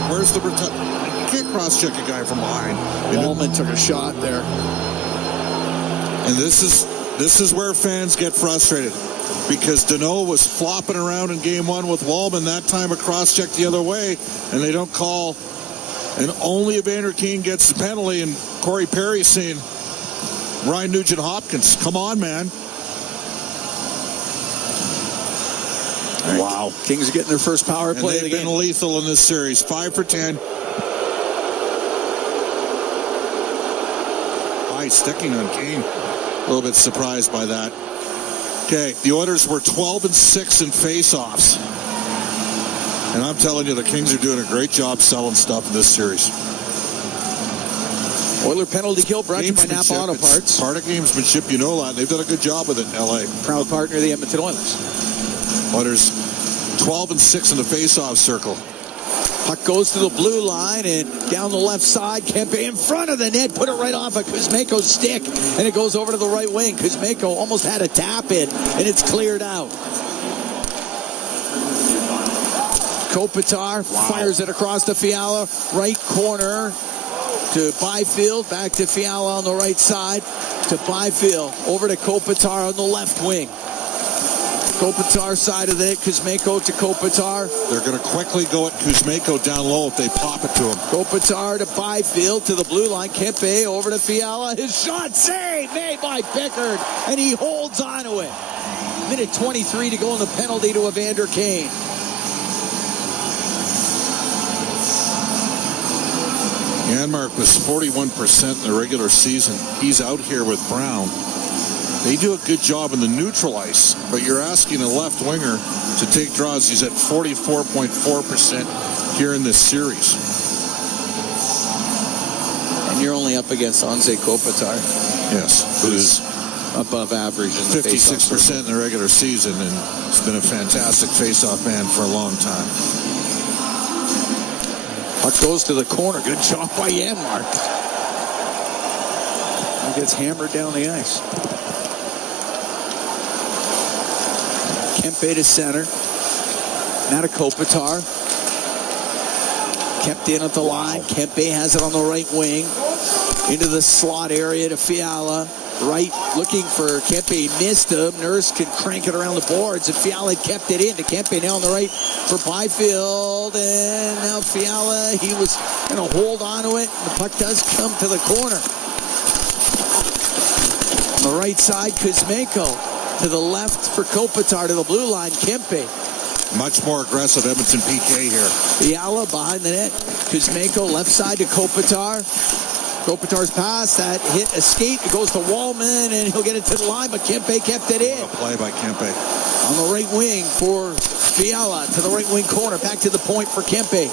Where's the you can't cross-check a guy from behind. Wallman took a shot there. And this is where fans get frustrated, because Deneau was flopping around in game one with Wallman. That time a cross-check the other way, and they don't call. And only Evander Kane gets the penalty, and Corey Perry saying, Ryan Nugent-Hopkins, come on, man. Wow. Kings are getting their first power play. And they've been lethal in this series. 5 for 10. High sticking on Kane. A little bit surprised by that. Okay, the Oilers were 12-6 in face-offs. And I'm telling you, the Kings are doing a great job selling stuff in this series. Oiler penalty kill brought to you by Napa Auto Parts. It's part of gamesmanship, you know that. They've done a good job with it in L.A. Proud partner of the Edmonton Oilers. Oilers 12-6 in the face-off circle. Puck goes to the blue line and down the left side. Kempe in front of the net. Put it right off of Kuzmenko's stick. And it goes over to the right wing. Kuzmenko almost had a tap in. And it's cleared out. Kopitar fires it across to Fiala. Right corner to Byfield. Back to Fiala on the right side. To Byfield. Over to Kopitar on the left wing. Kopitar side of it. Kuzmenko to Kopitar. They're going to quickly go at Kuzmenko down low if they pop it to him. Kopitar to Byfield to the blue line. Kempe over to Fiala. His shot saved, made by Pickard, and he holds on to it. Minute 23 to go in the penalty to Evander Kane. Janmark was 41% in the regular season. He's out here with Brown. They do a good job in the neutral ice, but you're asking a left winger to take draws. He's at 44.4% here in this series. And you're only up against Anze Kopitar. Yes, who is above average in the 56% in the regular season, and he's been a fantastic face-off man for a long time. Puck goes to the corner. Good job by Janmark. He gets hammered down the ice. Kempe to center. Now to Kopitar. Kept in at the line. Kempe has it on the right wing. Into the slot area to Fiala. Right, looking for Kempe. Missed him. Nurse can crank it around the boards. And Fiala kept it in to Kempe. Now on the right for Byfield. And now Fiala, he was going to hold on to it. The puck does come to the corner. On the right side, Kuzmenko. To the left for Kopitar, to the blue line, Kempe. Much more aggressive Edmonton PK here. Fiala behind the net. Kuzmenko left side to Kopitar. Kopitar's pass, that hit a skate. It goes to Wallman, and he'll get it to the line, but Kempe kept it in. What a play by Kempe. On the right wing for Fiala, to the right wing corner. Back to the point for Kempe.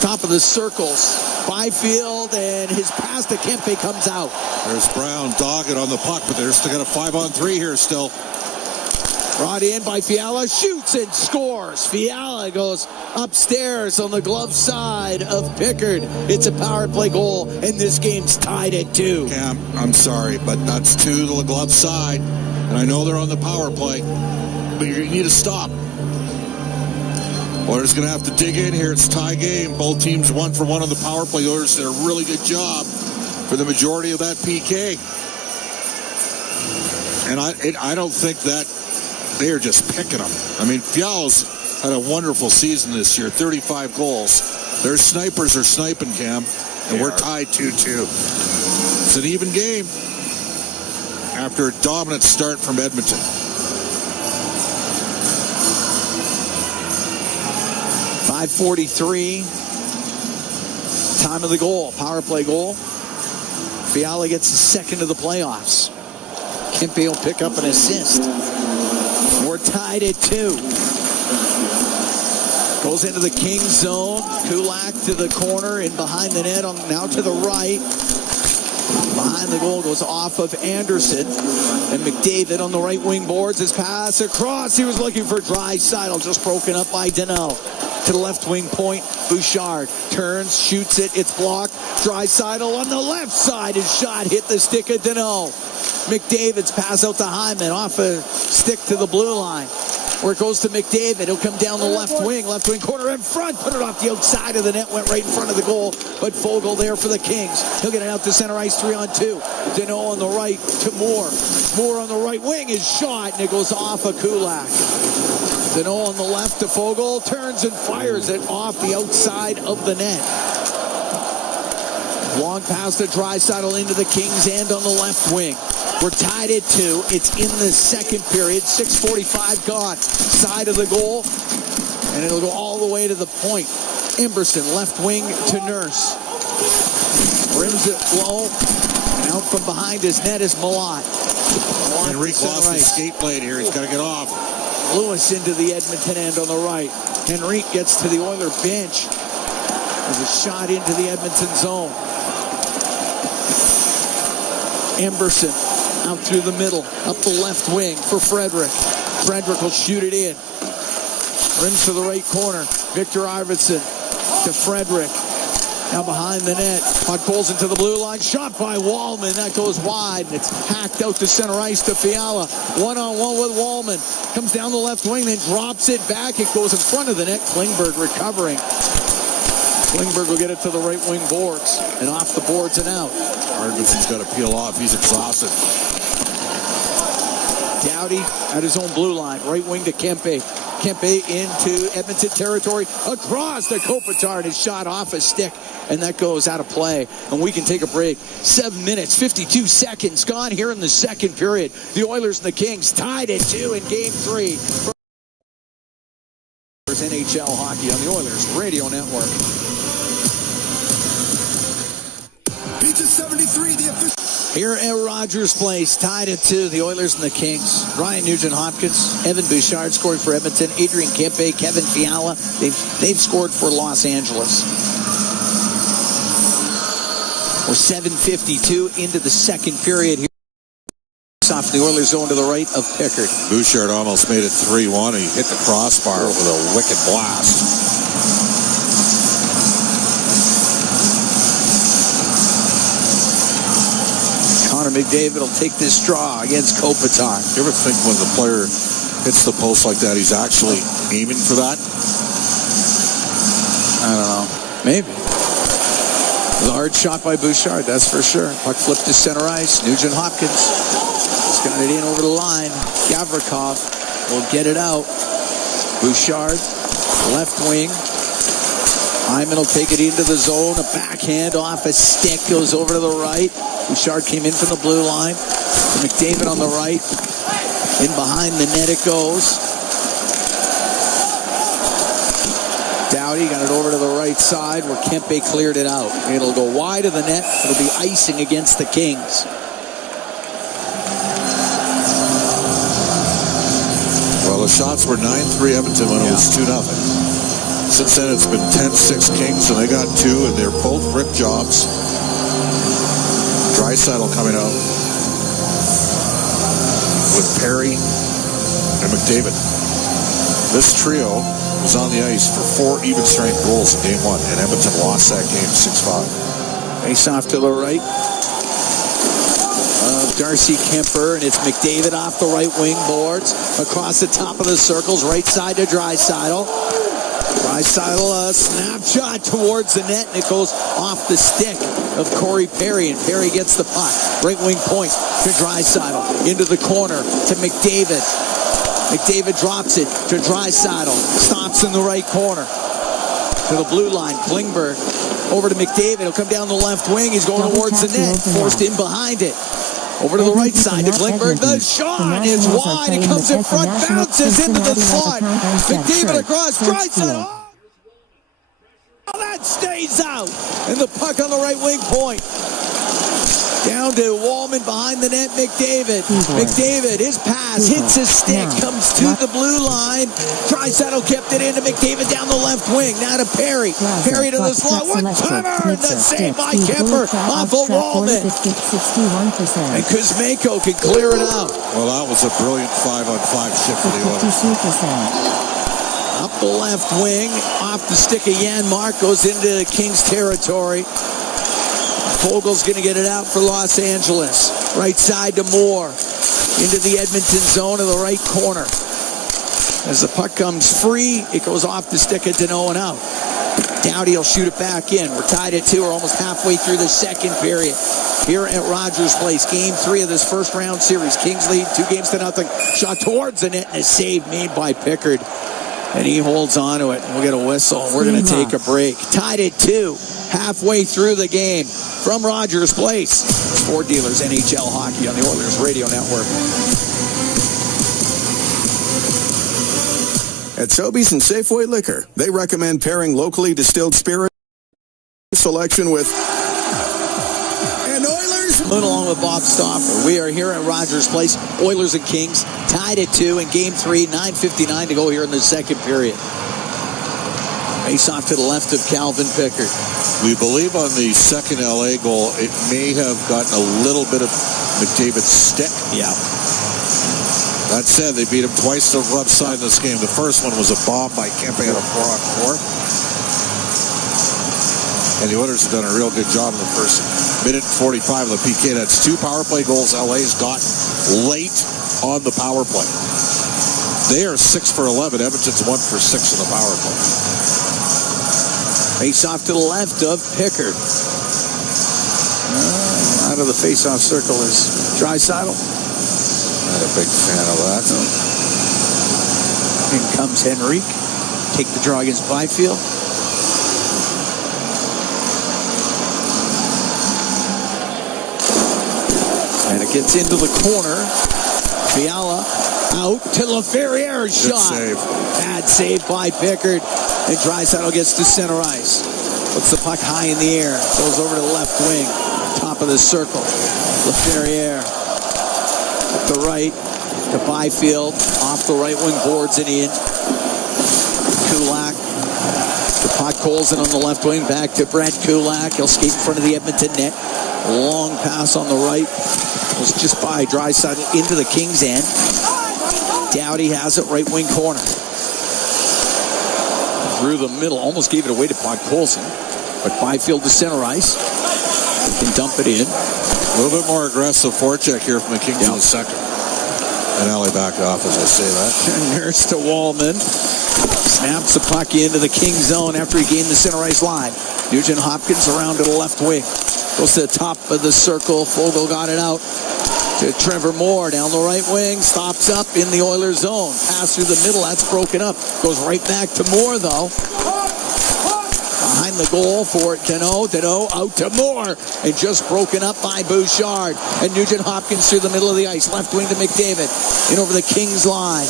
Top of the circles. Byfield, and his pass to Kempe comes out. There's Brown dogged on the puck, but they're still got a 5-on-3 here still. Brought in by Fiala, shoots and scores. Fiala goes upstairs on the glove side of Pickard. It's a power play goal, and this game's tied at 2. Cam, I'm sorry, but that's 2 to the glove side, and I know they're on the power play, but you need to stop. Oilers going to have to dig in here. It's a tie game. Both teams 1 for 1 on the power play. Oilers did a really good job for the majority of that PK. And I don't think that they are just picking them. I mean, Fiala's had a wonderful season this year, 35 goals. Their snipers are sniping, Cam, and we're tied 2-2. It's an even game after a dominant start from Edmonton. 5:43. Time of the goal. Power play goal. Fiala gets the second of the playoffs. Kempe will pick up an assist. We're tied at 2. Goes into the Kings zone. Kulak to the corner and behind the net. Now to the right. Behind the goal goes off of Anderson. And McDavid on the right wing boards his pass across. He was looking for Draisaitl, just broken up by Danault. To the left wing point, Bouchard turns, shoots it, it's blocked. Draisaitl on the left side, his shot hit the stick of Danault. McDavid's pass out to Hyman, off a stick to the blue line. Where it goes to McDavid, he'll come down the left wing corner in front, put it off the outside of the net, went right in front of the goal, but Fogle there for the Kings. He'll get it out to center ice, 3-on-2. Danault on the right to Moore. Moore on the right wing is shot, and it goes off of Kulak. Danault on the left to Fogle, turns and fires it off the outside of the net. Long pass to Draisaitl into the Kings' end on the left wing. We're tied at 2. It's in the second period. 6:45 gone. Side of the goal. And it'll go all the way to the point. Emberson, left wing to Nurse. Rims it low. And out from behind his net is Malott. Henrique lost his skate blade here. He's got to get off. Lewis into the Edmonton end on the right. Henrique gets to the Oiler bench. There's a shot into the Edmonton zone. Emberson out through the middle, up the left wing for Frederick. Frederick will shoot it in. Rims to the right corner. Victor Arvidsson to Frederick. Now behind the net. Puck pulls into the blue line. Shot by Wallman. That goes wide. It's hacked out to center ice to Fiala. 1-on-1 with Wallman. Comes down the left wing, then drops it back. It goes in front of the net. Klingberg recovering. Klingberg will get it to the right wing boards. And off the boards and out. Arvidsson's got to peel off. He's exhausted. Doughty at his own blue line. Right wing to Kempe. Kempe into Edmonton territory. Across to Kopitar. His shot off a stick. And that goes out of play. And we can take a break. 7 minutes, 52 seconds gone here in the second period. The Oilers and the Kings tied at 2 in Game 3. NHL hockey on the Oilers Radio Network. Pizza 73, the official. Here at Rogers Place, tied at 2, the Oilers and the Kings. Ryan Nugent-Hopkins, Evan Bouchard scored for Edmonton, Adrian Kempe, Kevin Fiala. They've scored for Los Angeles. We're 7:52 into the second period here. Off the Oilers zone to the right of Pickard. Bouchard almost made it 3-1. He hit the crossbar with a wicked blast. Connor McDavid will take this draw against Kopitar. You ever think when the player hits the post like that, he's actually aiming for that? I don't know. Maybe. It was a hard shot by Bouchard, that's for sure. Puck flipped to center ice. Nugent-Hopkins has got it in over the line. Gavrikov will get it out. Bouchard, left wing. Hyman will take it into the zone. A backhand off a stick goes over to the right. Bouchard came in from the blue line. McDavid on the right. In behind the net it goes. Doughty got it over to the right side where Kempe cleared it out. It'll go wide of the net. It'll be icing against the Kings. Well, the shots were 9-3 Edmonton when it was 2-0. Since then, it's been 10-6 Kings, and they got 2, and they're both rip jobs. Draisaitl coming out with Perry and McDavid. This trio was on the ice for 4 even-strength goals in Game 1, and Edmonton lost that game 6-5. Face off to the right of Darcy Kemper, and it's McDavid off the right wing boards. Across the top of the circles, right side to Draisaitl. Draisaitl, a snapshot towards the net, and it goes off the stick of Corey Perry, and Perry gets the puck. Right wing point to Draisaitl, into the corner to McDavid. McDavid drops it to Draisaitl, stops in the right corner to the blue line. Klingberg over to McDavid. He'll come down the left wing. He's going towards the net, forced in behind it. Over to the right side to Klingberg. The shot is wide. It comes in front, bounces into the slot. McDavid across, Draisaitl. Oh, that stays out. And the puck on the right wing point. Down to Wallman behind the net, McDavid. McDavid, his pass hits his stick, comes to the blue line. Draisaitl kept it into McDavid down the left wing. Now to Perry. Perry to the slot. One timer. And the save by Kemper off of Wallman. And Kuzmenko can clear it out. Well, that was a brilliant 5-on-5 shift for the Oilers. Up the left wing, off the stick of Janmark, goes into Kings territory. Fogel's going to get it out for Los Angeles. Right side to Moore. Into the Edmonton zone of the right corner. As the puck comes free, it goes off the stick of Danault and out. Doughty will shoot it back in. We're tied at 2. We're almost halfway through the second period. Here at Rogers Place, Game 3 of this first round series. Kings lead 2-0. Shot towards the net and a save made by Pickard. And he holds on to it. We'll get a whistle. We're going to take a break. Tied at 2. Halfway through the game from Rogers Place. Ford Dealers NHL Hockey on the Oilers Radio Network. At Sobeys and Safeway Liquor, they recommend pairing locally distilled spirit selection with and Oilers. Along with Bob Stauffer, we are here at Rogers Place. Oilers and Kings tied at 2 in Game 3. 9:59 to go here in the second period. Face off to the left of Calvin Pickard. We believe on the second LA goal, it may have gotten a little bit of McDavid's stick. Yeah. That said, they beat him twice to the left side in this game. The first one was a bomb by Kempe on a 4-on-4. And the Oilers have done a real good job in the first minute 45 of the PK. That's 2 power play goals LA's got late on the power play. They are 6 for 11. Edmonton's 1 for 6 on the power play. Face off to the left of Pickard. Out of the face-off circle is Draisaitl. Not a big fan of that. No. In comes Henrique. Take the draw against Byfield. And it gets into the corner. Fiala out to LaFerriere. Shot. Save. Bad save by Pickard. And Draisaitl gets to center ice. Puts the puck high in the air. Goes over to the left wing. Top of the circle. LaFerriere. At the right. To Byfield. Off the right wing boards and in. Kulak. The puck goes in on the left wing. Back to Brett Kulak. He'll skate in front of the Edmonton net. Long pass on the right. Was just by Draisaitl into the Kings' end. Doughty has it right wing corner. Through the middle, almost gave it away to Podkolzin, but Byfield to center ice. Can dump it in. A little bit more aggressive forecheck here from the Kings in the second. And Alley back off as I say that. Nurse to Wallman. Snaps the puck into the King zone after he gained the center ice line. Nugent Hopkins around to the left wing. Goes to the top of the circle. Fogle got it out to Trevor Moore down the right wing. Stops up in the Oilers zone. Pass through the middle. That's broken up. Goes right back to Moore, though. Behind the goal for Danault. Danault out to Moore. And just broken up by Bouchard. And Nugent Hopkins through the middle of the ice. Left wing to McDavid. In over the Kings line.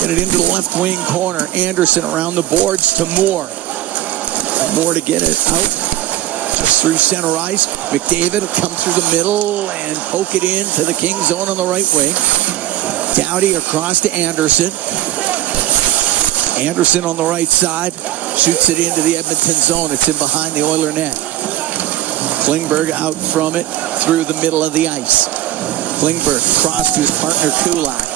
Get it into the left wing corner. Anderson around the boards to Moore. Moore to get it out. Just through center ice. McDavid will come through the middle and poke it in to the King zone on the right wing. Doughty across to Anderson. Anderson on the right side. Shoots it into the Edmonton zone. It's in behind the Oiler net. Klingberg out from it through the middle of the ice. Klingberg cross to his partner Kulak.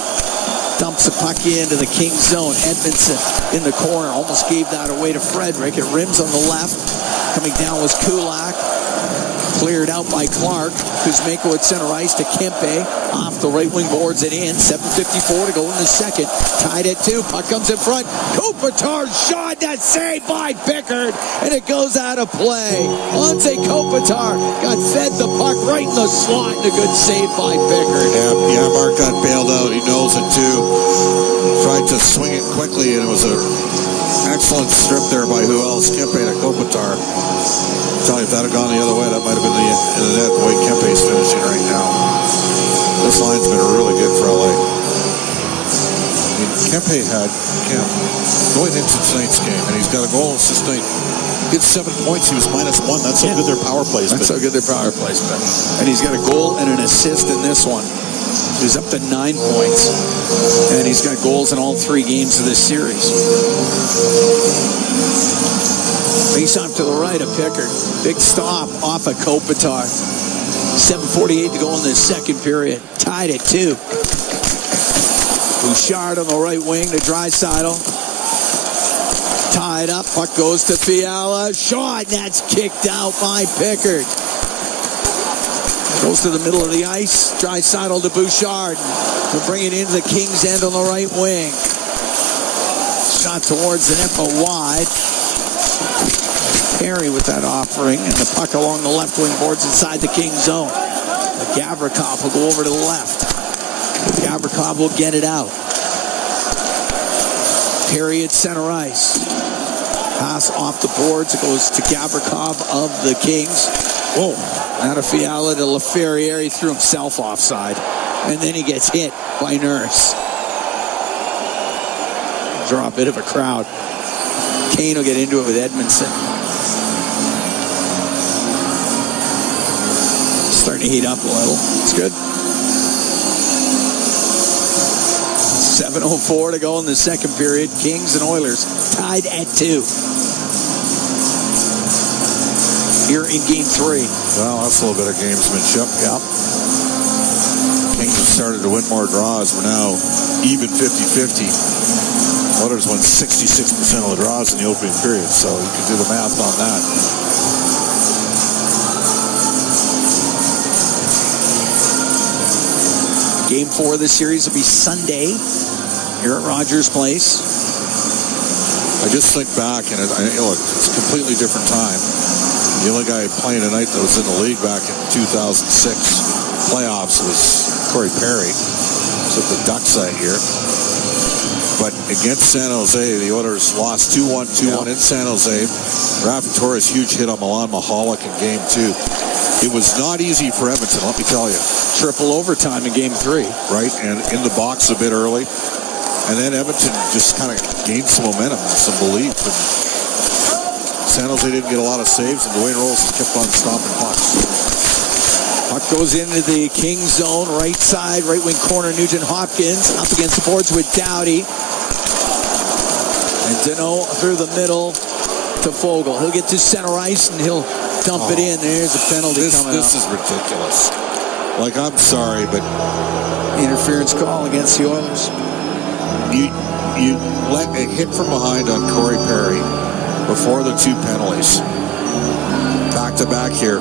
Dumps the puck into the King zone. Edmondson in the corner. Almost gave that away to Frederick. It rims on the left. Coming down was Kulak. Cleared out by Clark. Kuzmenko at center ice to Kempe. Off the right wing boards it in. 7:54 to go in the second. Tied at 2. Puck comes in front. Kopitar's shot. That's saved by Pickard. And it goes out of play. Anze Kopitar got fed the puck right in the slot. And a good save by Pickard. Yeah, Mark got bailed out. He knows it too. Tried to swing it quickly, and it was an excellent strip there by who else? Kempe to Kopitar. Tell you, if that had gone the other way, that might have been the end of that, the way Kempe's finishing right now. This line's been really good for LA. I mean, Kempe had, going into tonight's game, and he's got a goal assist tonight. He had 7 points. He was -1. That's how good their power plays. That's how good their power plays been. And he's got a goal and an assist in this one. He's up to 9 points. And he's got goals in all 3 games of this series. Face off to the right of Pickard. Big stop off of Kopitar. 7:48 to go in the second period. Tied at 2. Bouchard on the right wing to Draisaitl. Tied up. Puck goes to Fiala. Shot. That's kicked out by Pickard. Goes to the middle of the ice. Draisaitl to Bouchard. He'll bring it into the Kings' end on the right wing. Shot towards the net, but wide. Perry with that offering, and the puck along the left wing boards inside the Kings' zone. Gavrikov will go over to the left. Gavrikov will get it out. Perry at center ice. Pass off the boards. It goes to Gavrikov of the Kings. Whoa. Out of Fiala to LaFerriere. He threw himself offside. And then he gets hit by Nurse. Draw a bit of a crowd. Kane will get into it with Edmonton. Starting to heat up a little. It's good. 7:04 to go in the second period. Kings and Oilers tied at 2. Here in game 3. Well, that's a little bit of gamesmanship. Yep. Kings have started to win more draws. We're now even 50-50. Oilers won 66% of the draws in the opening period, so you can do the math on that. Game 4 of the series will be Sunday here at Rogers Place. I just think back, and look, it's a completely different time. The only guy playing tonight that was in the league back in 2006 playoffs was Corey Perry. He was at the Ducks that year. But against San Jose, the Oilers lost 2-1 in San Jose. Rafa Torres, huge hit on Milan Mahalik in game 2. It was not easy for Edmonton, let me tell you. Triple overtime in game 3. Right, and in the box a bit early. And then Edmonton just kind of gained some momentum and some belief. And San Jose didn't get a lot of saves, and Dwayne Rolls kept on stopping pucks. Puck goes into the Kings zone, right side, right wing corner. Nugent Hopkins up against the boards with Doughty. And Deneau through the middle to Fogle. He'll get to center ice and he'll dump it in. There's a penalty coming This is ridiculous. Like, I'm sorry, but interference call against the Oilers. You let a hit from behind on Corey Perry before the 2 penalties. Back to back here.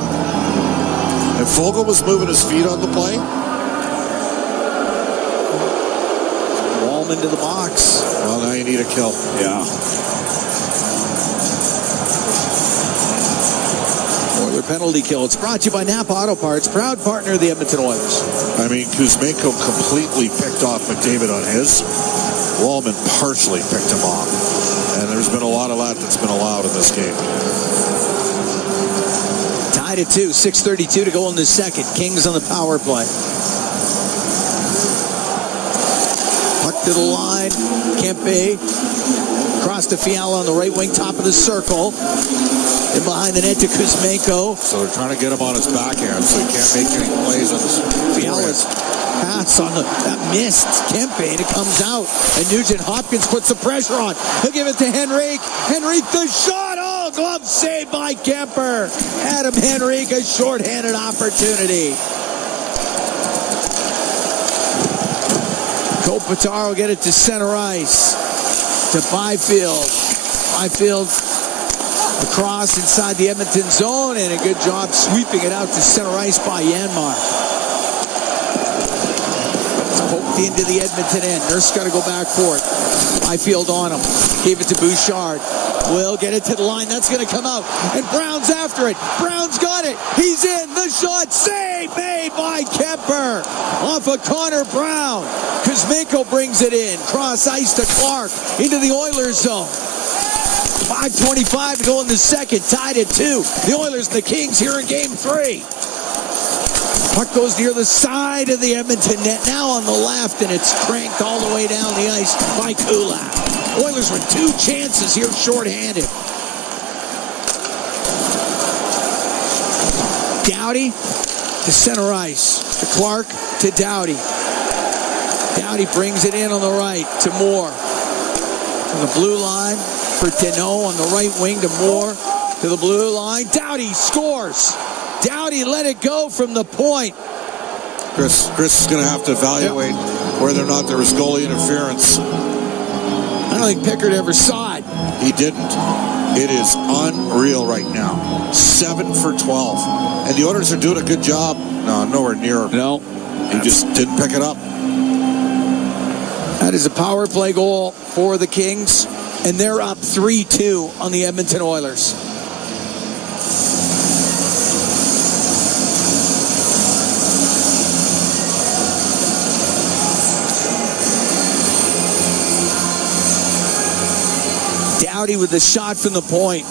And Fogle was moving his feet on the play. Wallman to the box. Well, now you need a kill. Yeah. Oiler penalty kill. It's brought to you by Napa Auto Parts, proud partner of the Edmonton Oilers. I mean, Kuzmenko completely picked off McDavid on his. Wallman partially picked him off. And there's been a lot of that that's been allowed in this game. Tied at 2, 6:32 to go in the second. Kings on the power play. Puck to the line. Kempe. Cross to Fiala on the right wing, top of the circle. And behind the net to Kuzmenko. So they're trying to get him on his backhand so he can't make any plays on his Fiala's pass on that missed Kempe, and it comes out. And Nugent Hopkins puts the pressure on. He'll give it to Henrique. Henrique the shot. Oh, glove saved by Kemper. Adam Henrique, a shorthanded opportunity. Kopitar will get it to center ice. To Byfield. Byfield Across inside the Edmonton zone, and a good job sweeping it out to center ice by Janmark. It's poked into the Edmonton end. Nurse got to go back for it. Byfield on him. Gave it to Bouchard. Will get it to the line. That's going to come out. And Brown's after it. Brown's got it. He's in. The shot. Save made by Kemper. Off of Connor Brown. Kuzmenko brings it in. Cross ice to Clark. Into the Oilers zone. 5:25 to go in the second. Tied at 2. The Oilers and the Kings here in Game 3. Puck goes near the side of the Edmonton net. Now on the left, and it's cranked all the way down the ice by Kulak. Oilers with 2 chances here shorthanded. Doughty to center ice. To Clark to Doughty. Doughty brings it in on the right to Moore. To the blue line for Deneau on the right wing to Moore. To the blue line. Doughty scores. Doughty let it go from the point. Chris is going to have to evaluate whether or not there was goalie interference. I don't think Pickard ever saw it. He didn't. It is unreal right now. 7 for 12. And the Oilers are doing a good job. No, nowhere near. No. He just didn't pick it up. That is a power play goal for the Kings. And they're up 3-2 on the Edmonton Oilers. Doughty with the shot from the point.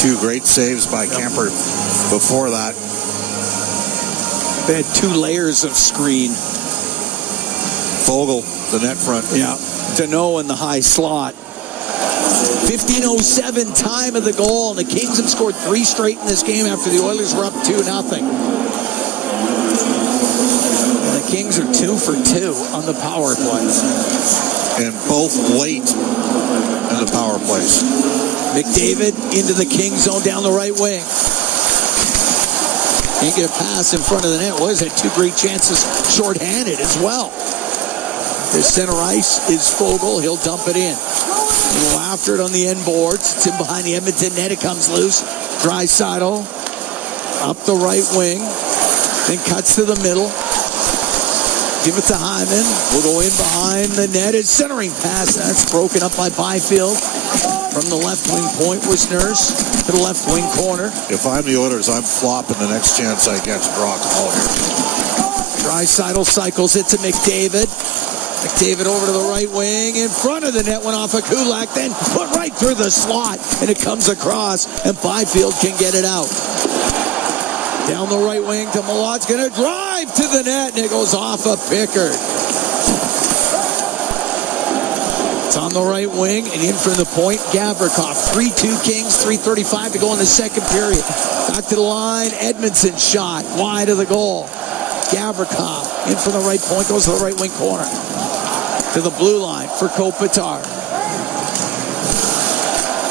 2 great saves by Kemper before that. They had 2 layers of screen. Fogle, the net front. Yeah. Deneau in the high slot. 15:07 time of the goal, and the Kings have scored 3 straight in this game after the Oilers were up 2-0. And the Kings are 2 for 2 on the power plays. And both late in the power plays. McDavid into the Kings zone down the right wing. Can't get a pass in front of the net. Oilers had 2 great chances shorthanded as well. The center ice is Fogle. He'll dump it in. He'll go after it on the end boards. It's in behind the Edmonton net. It comes loose. Draisaitl up the right wing. Then cuts to the middle. Give it to Hyman. Will go in behind the net. It's centering pass. That's broken up by Byfield. From the left wing point was Nurse to the left wing corner. If I'm the Oilers, I'm flopping the next chance I get to draw a call here. Draisaitl cycles it to McDavid. McDavid over to the right wing. In front of the net, went off of Kulak. Then put right through the slot. And it comes across. And Byfield can get it out. Down the right wing to Malot's going to drive to the net. And it goes off of Pickard. It's on the right wing and in from the point. Gavrikov, 3-2 Kings, 3:35 to go in the second period. Back to the line. Edmondson shot wide of the goal. Gavrikov in from the right point, goes to the right wing corner. To the blue line for Kopitar.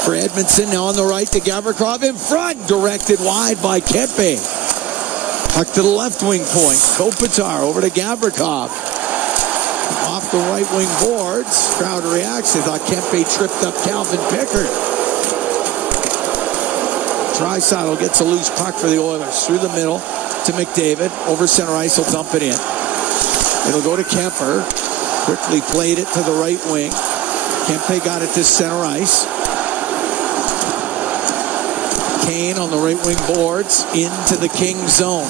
For Edmondson now on the right to Gavrikov in front. Directed wide by Kempe. Puck to the left wing point. Kopitar over to Gavrikov. Off the right wing boards. Crowd reacts. They thought Kempe tripped up Calvin Pickard. Draisaitl gets a loose puck for the Oilers. Through the middle to McDavid. Over center ice. He'll dump it in. It'll go to Kemper. Quickly played it to the right wing. Kempe got it to center ice. Kane on the right wing boards into the King zone.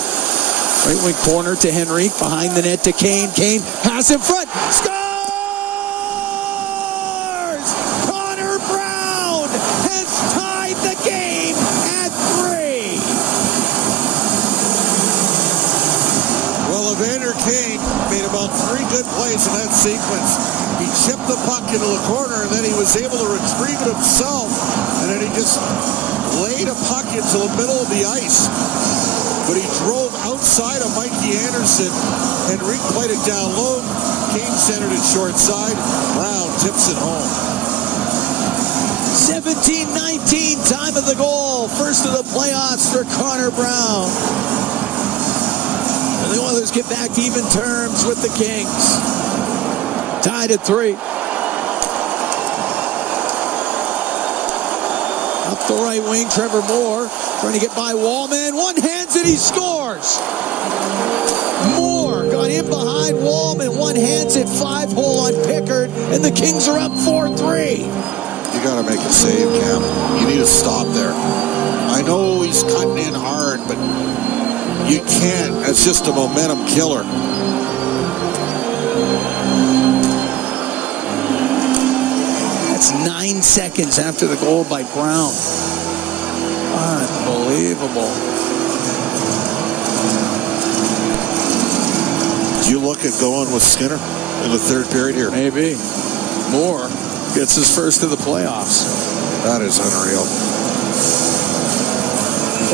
Right wing corner to Henrique. Behind the net to Kane. Kane pass in front. Scores! Connor Brown has tied the game at 3. Well, Evander Kane made about 3 good plays in that sequence. He chipped the puck into the corner, and then he was able to retrieve it himself. And then he just laid a puck into the middle of the ice. But he drove outside of Mikey Anderson. Henrique played it down low. Kane centered it short side. Brown tips it home. 17-19, time of the goal. First of the playoffs for Connor Brown. And the Oilers get back to even terms with the Kings. Tied at 3. Up the right wing, Trevor Moore trying to get by Wallman. One-hands it, he scores. Moore got in behind Wallman. One-hands it, 5-hole on Pickard, and the Kings are up 4-3. You got to make a save, Cam. You need to stop there. I know he's cutting in hard, but you can't. It's just a momentum killer. That's 9 seconds after the goal by Brown. Unbelievable. Do you look at going with Skinner in the third period here? Maybe. Moore gets his first of the playoffs. That is unreal.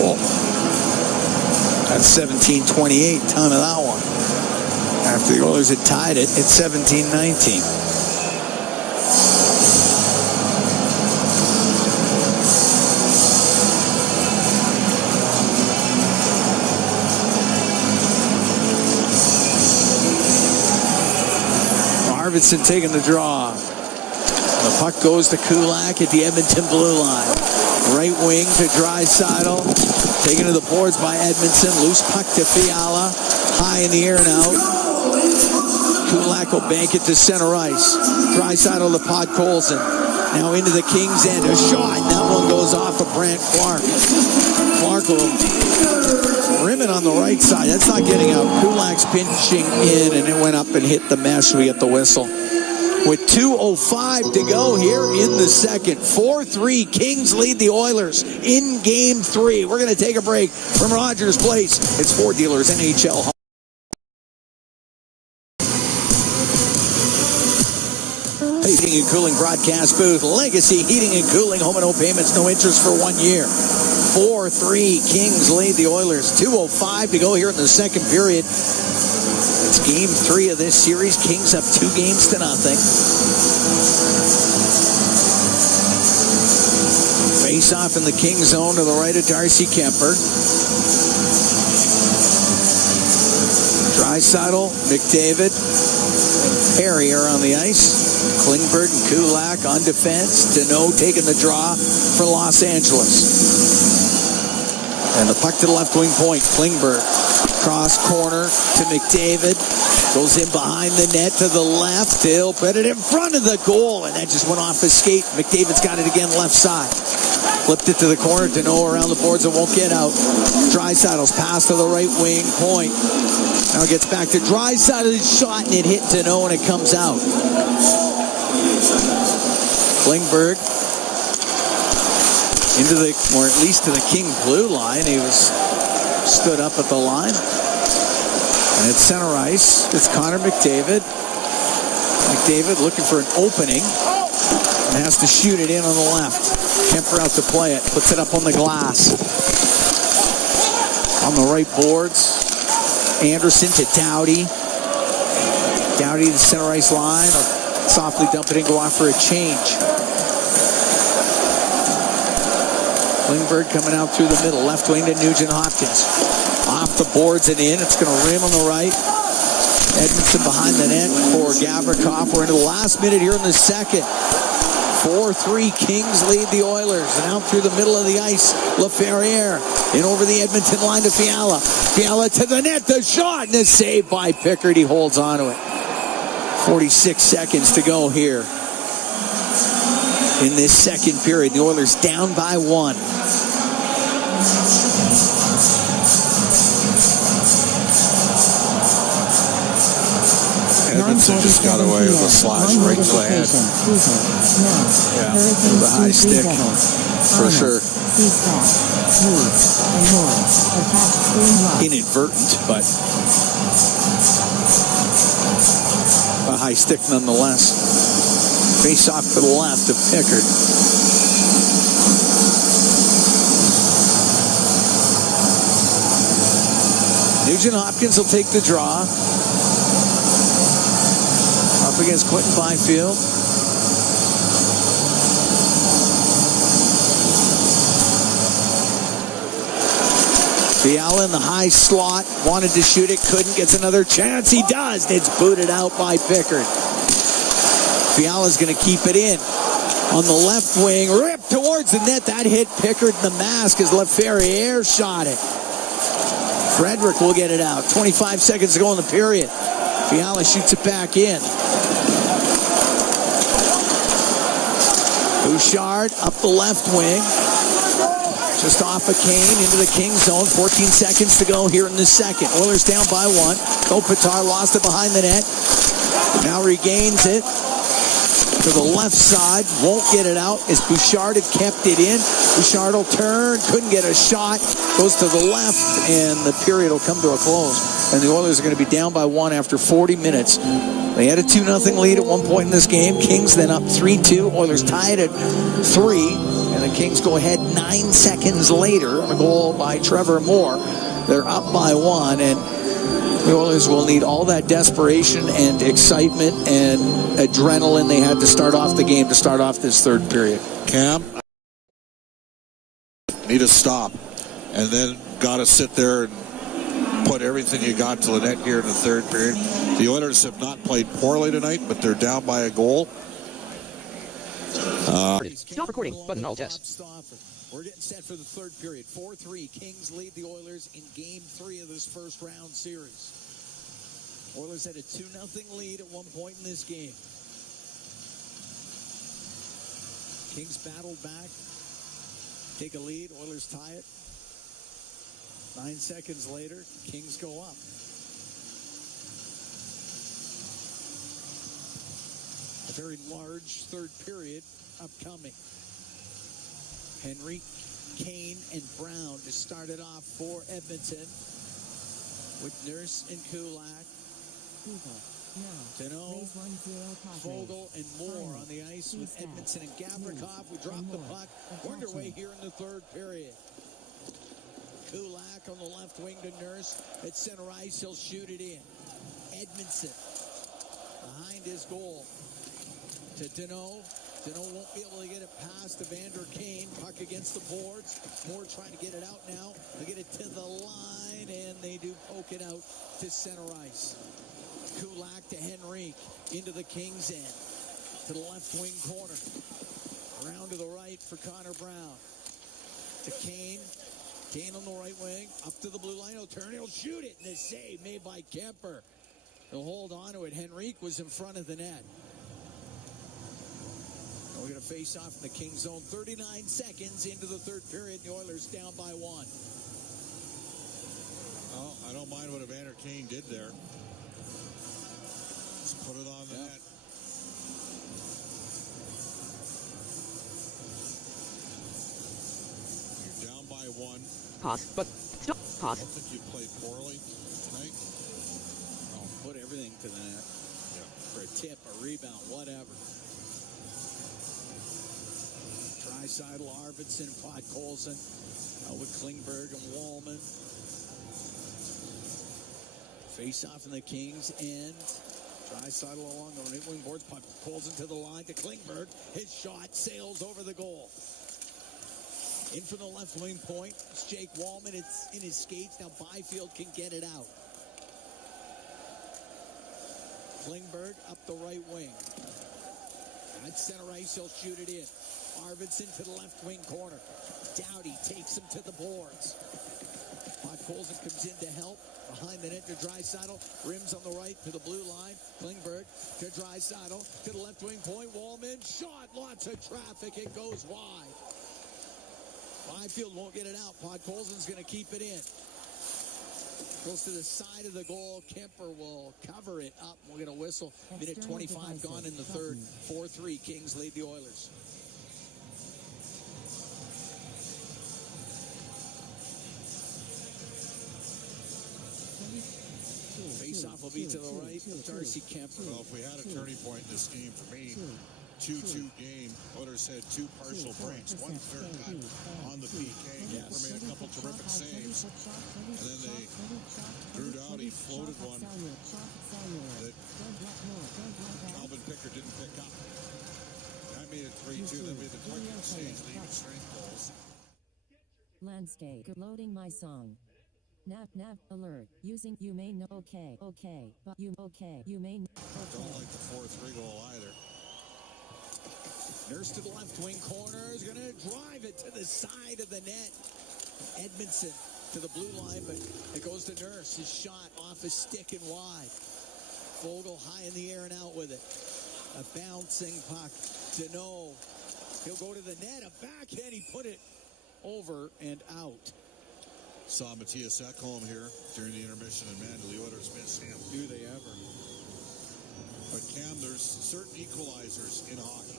Oh. That's 17-28, time of that one. After the Oilers had tied it, it's 17-19. Arvidsson taking the draw. The puck goes to Kulak at the Edmonton blue line. Right wing to Draisaitl. Taken to the boards by Edmondson. Loose puck to Fiala. High in the air now. Kulak will bank it to center ice. Draisaitl to Podkolzin. Now into the Kings' end. A shot. And that one goes off of Brant Clark. Clark will rim it on the right side. That's not getting out. Kulak's pinching in, and it went up and hit the mesh. We get the whistle. With 2:05 to go here in the second. 4-3, Kings lead the Oilers in Game 3. We're going to take a break from Rogers Place. It's Ford Dealers NHL. Heating and Cooling broadcast booth. Legacy Heating and Cooling. Home and no payments, no interest for 1 year. 4-3, Kings lead the Oilers. 2:05 to go here in the second period. It's Game 3 of this series. Kings up 2-0. Face off in the Kings zone to the right of Darcy Kemper. Draisaitl, McDavid, Perry are on the ice. Klingberg and Kulak on defense. Deneau taking the draw for Los Angeles. And the puck to the left wing point. Klingberg. Cross corner to McDavid. Goes in behind the net to the left. He'll put it in front of the goal. And that just went off his skate. McDavid's got it again left side. Flipped it to the corner. Deneau around the boards and won't get out. Draisaitl's pass to the right wing point. Now it gets back to Draisaitl's shot, and it hit Deneau, and it comes out. Klingberg into the, or at least to the King blue line. He was stood up at the line. And it's center ice. It's Connor McDavid. McDavid looking for an opening and has to shoot it in on the left. Kemper out to play it. Puts it up on the glass. On the right boards. Anderson to Doughty. Doughty to the center ice line. Softly dump it and go off for a change. Klingberg coming out through the middle. Left wing to Nugent Hopkins. Off the boards and in. It's going to rim on the right. Edmondson behind the net for Gavrikov. We're into the last minute here in the second. 4-3, Kings lead the Oilers. And out through the middle of the ice, LaFerriere. In over the Edmonton line to Fiala. Fiala to the net. The shot and the save by Pickard. He holds on to it. 46 seconds to go here in this second period. The Oilers down by 1. Edmonton just got away with a slash right to the head. Yeah, with a high stick, for sure. Inadvertent, but a high stick nonetheless. Face off to the left of Pickard. Nugent Hopkins will take the draw. Up against Quentin Byfield. Fiala in the high slot. Wanted to shoot it. Couldn't. Gets another chance. He does. It's booted out by Pickard. Fiala's going to keep it in. On the left wing. Ripped towards towards the net. That hit Pickard in the mask as LaFerriere shot it. Frederick will get it out. 25 seconds to go in the period. Fiala shoots it back in. Bouchard up the left wing. Just off of Kane into the Kings zone. 14 seconds to go here in the second. Oilers down by 1. Kopitar lost it behind the net. Now regains it to the left side. Won't get it out as Bouchard had kept it in. Bouchard will turn. Couldn't get a shot. Goes to the left, and the period will come to a close. And the Oilers are going to be down by 1 after 40 minutes. They had a 2-0 lead at one point in this game. Kings then up 3-2. Oilers tied at 3. And the Kings go ahead 9 seconds later on a goal by Trevor Moore. They're up by 1, and the Oilers will need all that desperation and excitement and adrenaline they had to start off the game to start off this third period. Cam, need to stop, and then got to sit there and put everything you got to the net here in the third period. The Oilers have not played poorly tonight, but they're down by a goal. Stop recording button, I'll test. We're getting set for the third period. 4-3. Kings lead the Oilers in Game 3 of this first round series. Oilers had a 2-0 lead at one point in this game. Kings battled back. Take a lead. Oilers tie it. 9 seconds later, Kings go up. A very large third period upcoming. Henry, Kane, and Brown to start it off for Edmonton with Nurse and Kulak. Deneau, Vogel, and Moore on the ice with Edmonton and Gavrikov. We drop the puck. We're underway here in the third period. Kulak on the left wing to Nurse. At center ice, he'll shoot it in. Edmonton behind his goal to Deneau. Deneau won't be able to get it past Evander Kane. Puck against the boards. Moore trying to get it out now. They get it to the line, and they do poke it out to center ice. Kulak to Henrique. Into the Kings end. To the left wing corner. Around to the right for Connor Brown. To Kane. Kane on the right wing. Up to the blue line. He'll turn. He'll shoot it. And a save made by Kemper. He'll hold on to it. Henrique was in front of the net. We're going to face off in the Kings zone. 39 seconds into the third period. The Oilers down by 1. Well, I don't mind what Evander Kane did there. Just put it on the net. You're down by 1. Pause, but stop. Pause. I don't think you played poorly tonight. Oh, put everything to the net. Yeah. For a tip, a rebound, whatever. Draisaitl, Arvidsson, Podkolzin, with Klingberg and Wallman. Face off in the Kings end. Draisaitl along the right wing boards. Podkolzin to the line to Klingberg. His shot sails over the goal. In from the left wing point. It's Jake Wallman. It's in his skates. Now Byfield can get it out. Klingberg up the right wing. At center ice, he'll shoot it in. Arvidsson to the left wing corner. Doughty takes him to the boards. Podkolzin comes in to help. Behind the net to Draisaitl. Rims on the right to the blue line. Klingberg to Draisaitl. To the left wing point. Wallman. Shot. Lots of traffic. It goes wide. Byfield won't get it out. Podkolzin's going to keep it in. Goes to the side of the goal. Kemper will cover it up. We'll get a whistle. Minute 25 gone in the third. 4-3. Kings lead the Oilers. Face-off will be to the right of Darcy Kemper. Well, if we had a turning point in this game, for me, 2-2 game. Oilers had 2 partial breaks, 1 clear cut on the PK. Kemper made a couple terrific saves, and then they drew out. He floated one that Calvin Pickard didn't pick up. That made it 3-2. Then we had the quick exchange, the even strength goals. Landscape loading my song. Nav alert. Using you may know. Okay, but you may know. Don't like the 4-3 goal either. Nurse to the left wing corner is going to drive it to the side of the net. Edmonton to the blue line, but it goes to Nurse. His shot off his stick and wide. Vogel high in the air and out with it. A bouncing puck. Deneau. He'll go to the net. A backhand. He put it over and out. Saw Matthias Ekholm here during the intermission, and man, do the Oilers miss him. Do they ever? But Cam, there's certain equalizers in hockey.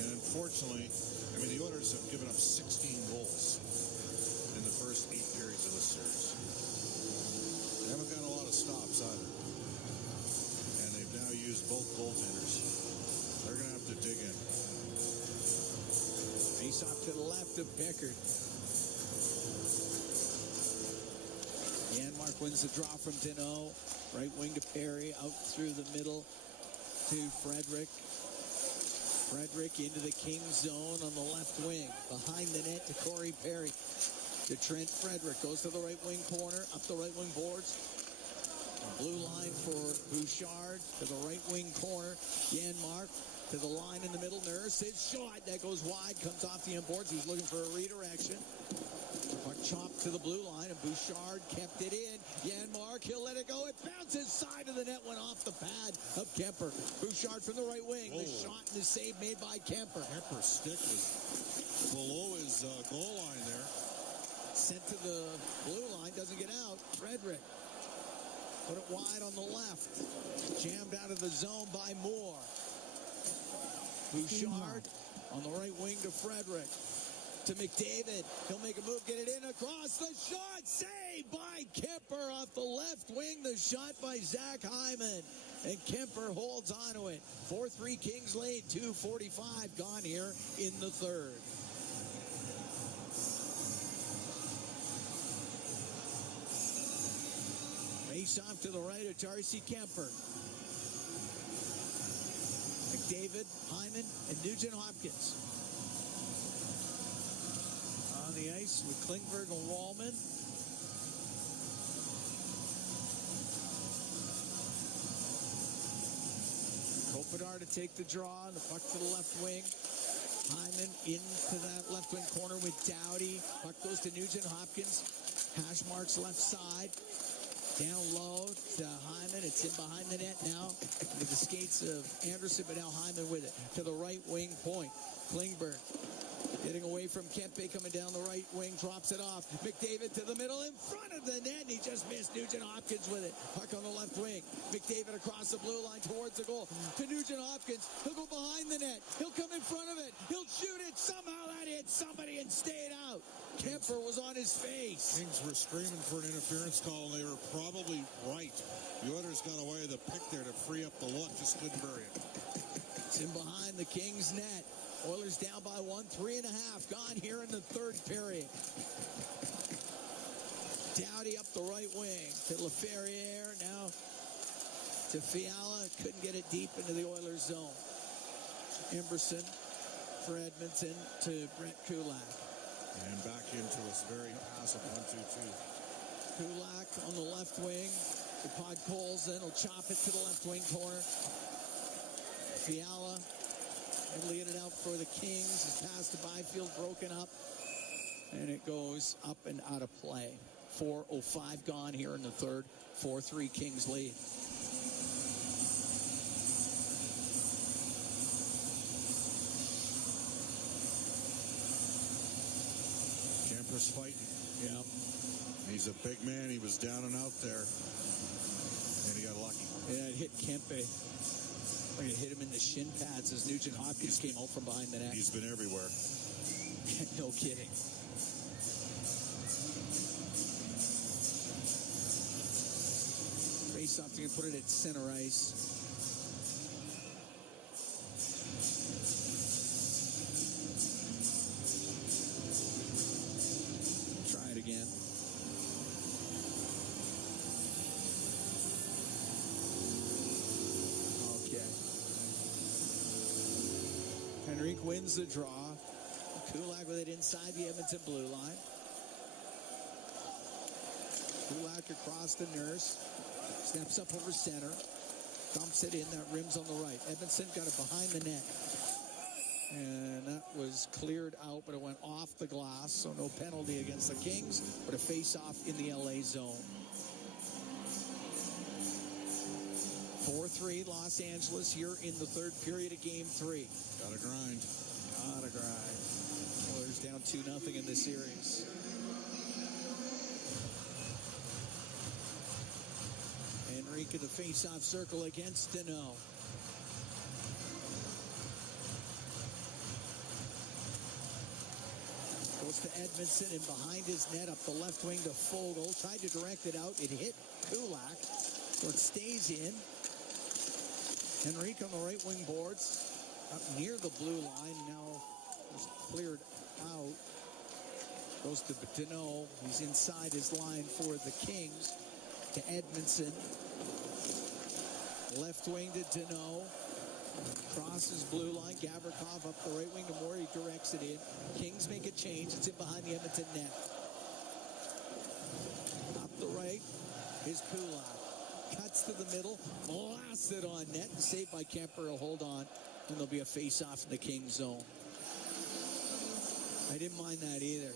And unfortunately, I mean, the Oilers have given up 16 goals in the first 8 periods of this series. They haven't got a lot of stops either. And they've now used both goaltenders. They're going to have to dig in. Face off to the left of Pickard. Janmark wins the draw from Deneau. Right wing to Perry. Out through the middle to Frederick. Frederick into the Kings zone on the left wing. Behind the net to Corey Perry. To Trent Frederick. Goes to the right wing corner. Up the right wing boards. Blue line for Bouchard. To the right wing corner. Janmark to the line in the middle. Nurse. His shot. That goes wide. Comes off the inboards. He's looking for a redirection. Puck chopped to the blue line, and Bouchard kept it in. Janmark, he'll let it go. It bounces side of the net, went off the pad of Kemper. Bouchard from the right wing. The shot and the save made by Kemper. Kemper's stick was below his goal line there. Sent to the blue line, doesn't get out. Frederick put it wide on the left. Jammed out of the zone by Moore. Bouchard on the right wing to Frederick. To McDavid. He'll make a move, get it in across the shot. Saved by Kemper off the left wing. The shot by Zach Hyman. And Kemper holds on to it. 4-3 Kings lead. 2:45 gone here in the third. Face off to the right of Darcy Kemper. McDavid, Hyman, and Nugent Hopkins. On the ice with Klingberg and Wallman. Kopitar to take the draw. The puck to the left wing. Hyman into that left wing corner with Doughty. Puck goes to Nugent Hopkins. Hash marks left side. Down low to Hyman. It's in behind the net now with the skates of Anderson, but now Hyman with it. To the right wing point. Klingberg. Getting away from Kempe, coming down the right wing, drops it off. McDavid to the middle, in front of the net, and he just missed Nugent Hopkins with it. Puck on the left wing. McDavid across the blue line towards the goal. To Nugent Hopkins. He'll go behind the net. He'll come in front of it. He'll shoot it. Somehow that hit somebody and stayed out. Kemper was on his face. Kings were screaming for an interference call, and they were probably right. The Oilers got away with a pick there to free up the look. Just couldn't bury it. It's in behind the Kings net. Oilers down by 1, 3.5 gone here in the third period. Doughty up the right wing to LaFerriere, now to Fiala. Couldn't get it deep into the Oilers zone. Emberson for Edmonton to Brent Kulak. And back into this very passive 1-2-2. Kulak on the left wing. The Pod Colson will chop it to the left wing corner. Fiala able to get it out for the Kings. His pass to Byfield broken up. And it goes up and out of play. 4:05 gone here in the third. 4-3 Kings lead. Kemper's fighting. Yeah. He's a big man. He was down and out there. And he got lucky. Yeah, it hit Kempe. It hit him in the shin pads as Nugent Hopkins came out from behind the net. He's been everywhere. No kidding. Face off, you can put it at center ice. Try it again. Henrique wins the draw. Kulak with it inside the Edmonton blue line. Kulak across the Nurse. Steps up over center. Dumps it in, that rims on the right. Edmonton got it behind the net. And that was cleared out, but it went off the glass, so no penalty against the Kings, but a face-off in the LA zone. 4-3 Los Angeles here in the third period of Game 3. Gotta grind. Gotta grind. Oilers down 2-0 in the series. Henrique in the face-off circle against Deneau. Goes to Edmondson, and behind his net up the left wing to Fogle. Tried to direct it out. It hit Kulak, so it stays in. Henrique on the right wing boards, up near the blue line. Now just cleared out. Goes to Deneau. He's inside his line for the Kings. To Edmondson. Left wing to Deneau. Crosses blue line. Gavrikov up the right wing to Moore. He directs it in. Kings make a change. It's in behind the Edmonton net. Up the right is Kulak. Cuts to the middle. Blasted on net. And saved by Kemper. He'll hold on. And there'll be a face-off in the Kings zone. I didn't mind that either.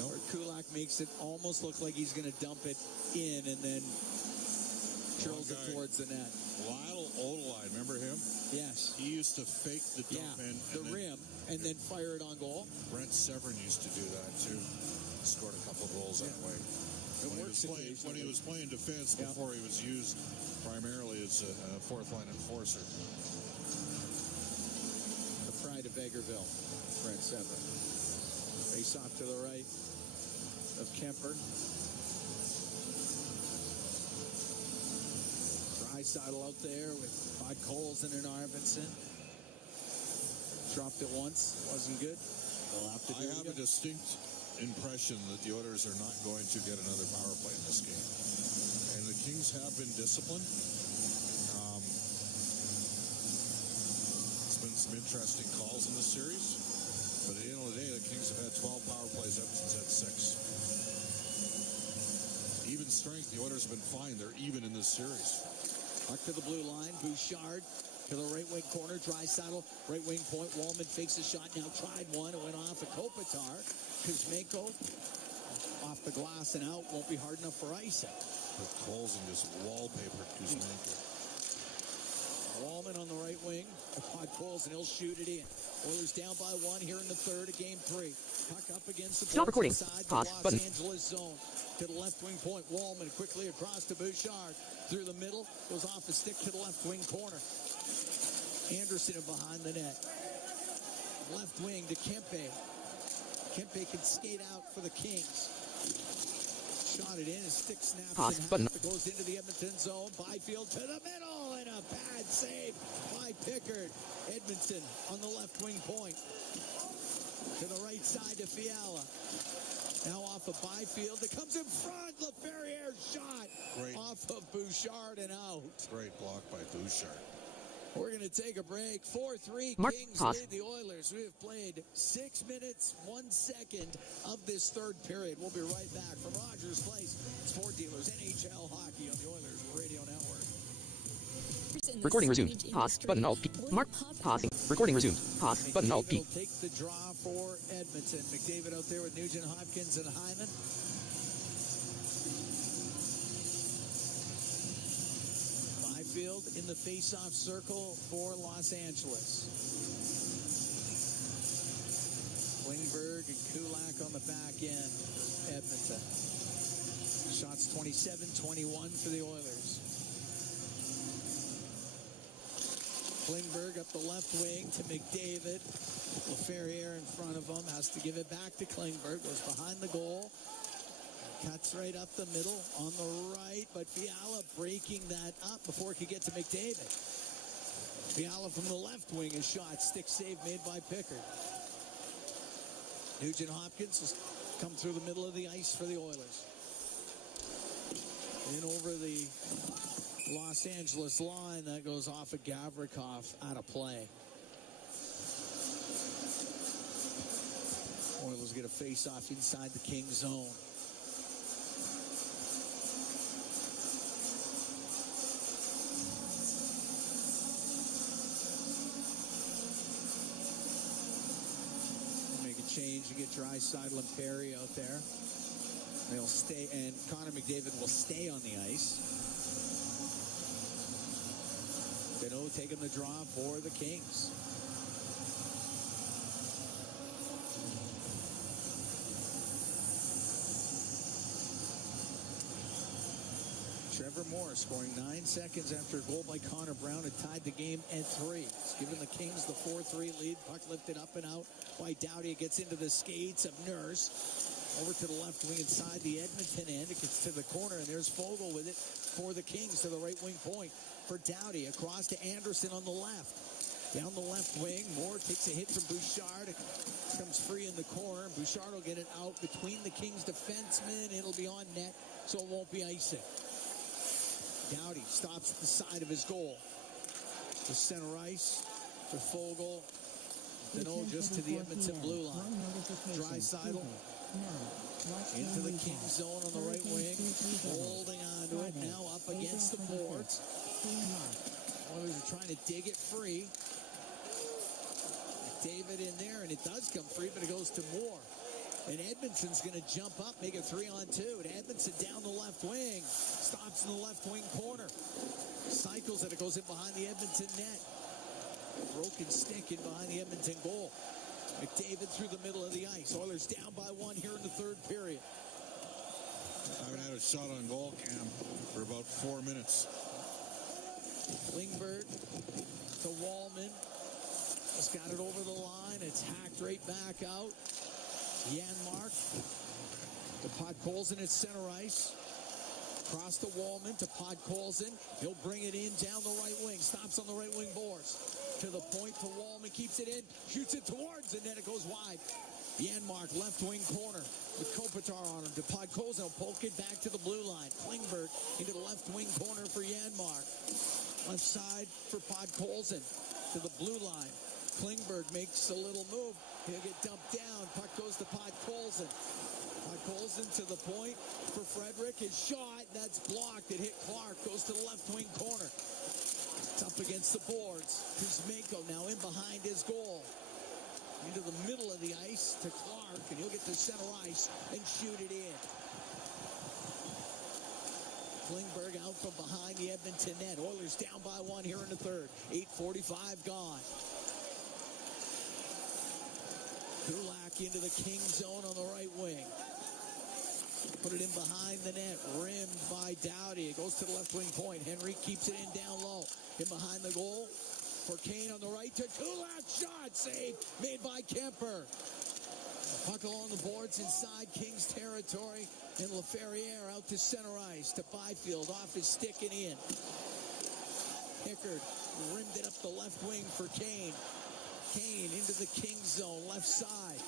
Nope. Kulak makes it almost look like he's going to dump it in and then drills it towards the net. Lyle Odelide, remember him? Yes. He used to fake the dump in. The rim, and then fire it on goal. Brent Severin used to do that, too. Scored a couple of goals that way. When he was playing defense before he was used primarily as a fourth-line enforcer. The pride of Vegreville, Brent Severin. Face off to the right of Kemper. Draisaitl out there with Todd Coles and an Arvidsson. Dropped it once, wasn't good. They'll have to do I have a distinct impression that the Oilers are not going to get another power play in this game. And the Kings have been disciplined. It's been some interesting calls in this series. But at the end of the day, the Kings have had 12 power plays. Edmonton's had 6. Even strength, the Oilers have been fine. They're even in this series. Back to the blue line. Bouchard to the right wing corner. Draisaitl, right wing point. Wallman fakes a shot. Now tried one. It went off of Kopitar. Kuzmenko off the glass and out. Won't be hard enough for icing. But Colson just wallpapered Kuzmenko. Wallman on the right wing. Todd Coles, and he'll shoot it in. Oilers down by 1 here in the third of Game 3. Puck up against the Stop recording. inside the Pause. Los Button. Angeles zone. To the left wing point. Wallman quickly across to Bouchard. Through the middle. Goes off a stick to the left wing corner. Anderson in behind the net. Left wing to Kempe. Kempe can skate out for the Kings. Shot it in. His stick snaps Pause. in half. Button. It goes into the Edmonton zone. Byfield to the middle. And a bad save by Pickard. Edmonton on the left wing point. To the right side to Fiala. Now off of Byfield. It comes in front. LaFerriere shot. Great. Off of Bouchard and out. Great block by Bouchard. We're going to take a break. 4-3 Mark, Kings pause. lead the Oilers. We have played 6 minutes, 1 second of this third period. We'll be right back from Rogers Place. Sport Dealers, NHL Hockey on the Oilers Radio Network. Recording resumed. Pause. Button Alt P. Mark. Pausing. Recording resumed. Pause. Button Alt P. Will take the draw for Edmonton. McDavid out there with Nugent Hopkins and Hyman. Byfield in the face-off circle for Los Angeles. Klingberg and Kulak on the back end. Edmonton. Shots 27-21 for the Oilers. Klingberg up the left wing to McDavid. LaFerriere in front of him. Has to give it back to Klingberg. Goes behind the goal. Cuts right up the middle on the right. But Fiala breaking that up before it could get to McDavid. Fiala from the left wing. A shot. Stick save made by Pickard. Nugent Hopkins has come through the middle of the ice for the Oilers. In over the Los Angeles line, that goes off of Gavrikov, out of play. Oilers get a face-off inside the Kings zone. change and get Draisaitl and Perry out there. They'll stay, and Connor McDavid will stay on the ice. Danault taking the draw for the Kings. Trevor Moore scoring 9 seconds after a goal by Connor Brown had tied the game at 3. It's given the Kings the 4-3 lead. Puck lifted up and out by Doughty. It gets into the skates of Nurse. Over to the left wing inside the Edmonton end. It gets to the corner, and there's Fogle with it for the Kings to the right wing point for Doughty. Across to Anderson on the left. Down the left wing, Moore takes a hit from Bouchard. It comes free in the corner. Bouchard will get it out between the Kings defensemen. It'll be on net, so it won't be icing. Doughty stops at the side of his goal. To center ice, to Fogle. Danault just to the Edmonton blue line. Draisaitl into the Kings zone on the right wing. Holding on to it now up against the boards. Oilers are trying to dig it free. David in there, and it does come free, but it goes to Moore. And Edmonton's going to jump up, make it 3-on-2. And Edmonton down the left wing. Stops in the left wing corner. Cycles it. It goes in behind the Edmonton net. Broken stick in behind the Edmonton goal. McDavid through the middle of the ice. Oilers down by 1 here in the third period. I haven't had a shot on goal, Cam, for about 4 minutes. Klingberg to Wallman. Just got it over the line. It's hacked right back out. Janmark to Podkolzin at center ice. Across to Wallman to Podkolzin. He'll bring it in down the right wing. Stops on the right wing boards. To the point to Wallman. Keeps it in. Shoots it towards the net. It goes wide. Janmark left wing corner with Kopitar on him. To Podkolzin. He'll poke it back to the blue line. Klingberg into the left wing corner for Janmark. Left side for Podkolzin. To the blue line. Klingberg makes a little move. He'll get dumped down. Puck goes to Podkolzin. Podkolzin to the point for Frederick. His shot, that's blocked. It hit Clark. Goes to the left wing corner. It's up against the boards. Kuzmenko now in behind his goal. Into the middle of the ice to Clark, and he'll get to center ice and shoot it in. Klingberg out from behind the Edmonton net. Oilers down by 1 here in the third. 8:45 gone. Kulak into the King zone on the right wing. Put it in behind the net. Rimmed by Doughty. It goes to the left wing point. Henry keeps it in down low. In behind the goal for Kane on the right to Kulak. Shot save made by Kemper. Puck along the boards inside Kings territory. And LaFerriere out to center ice to Byfield. Off his stick and in. Pickard rimmed it up the left wing for Kane. Kane into the King zone, left side.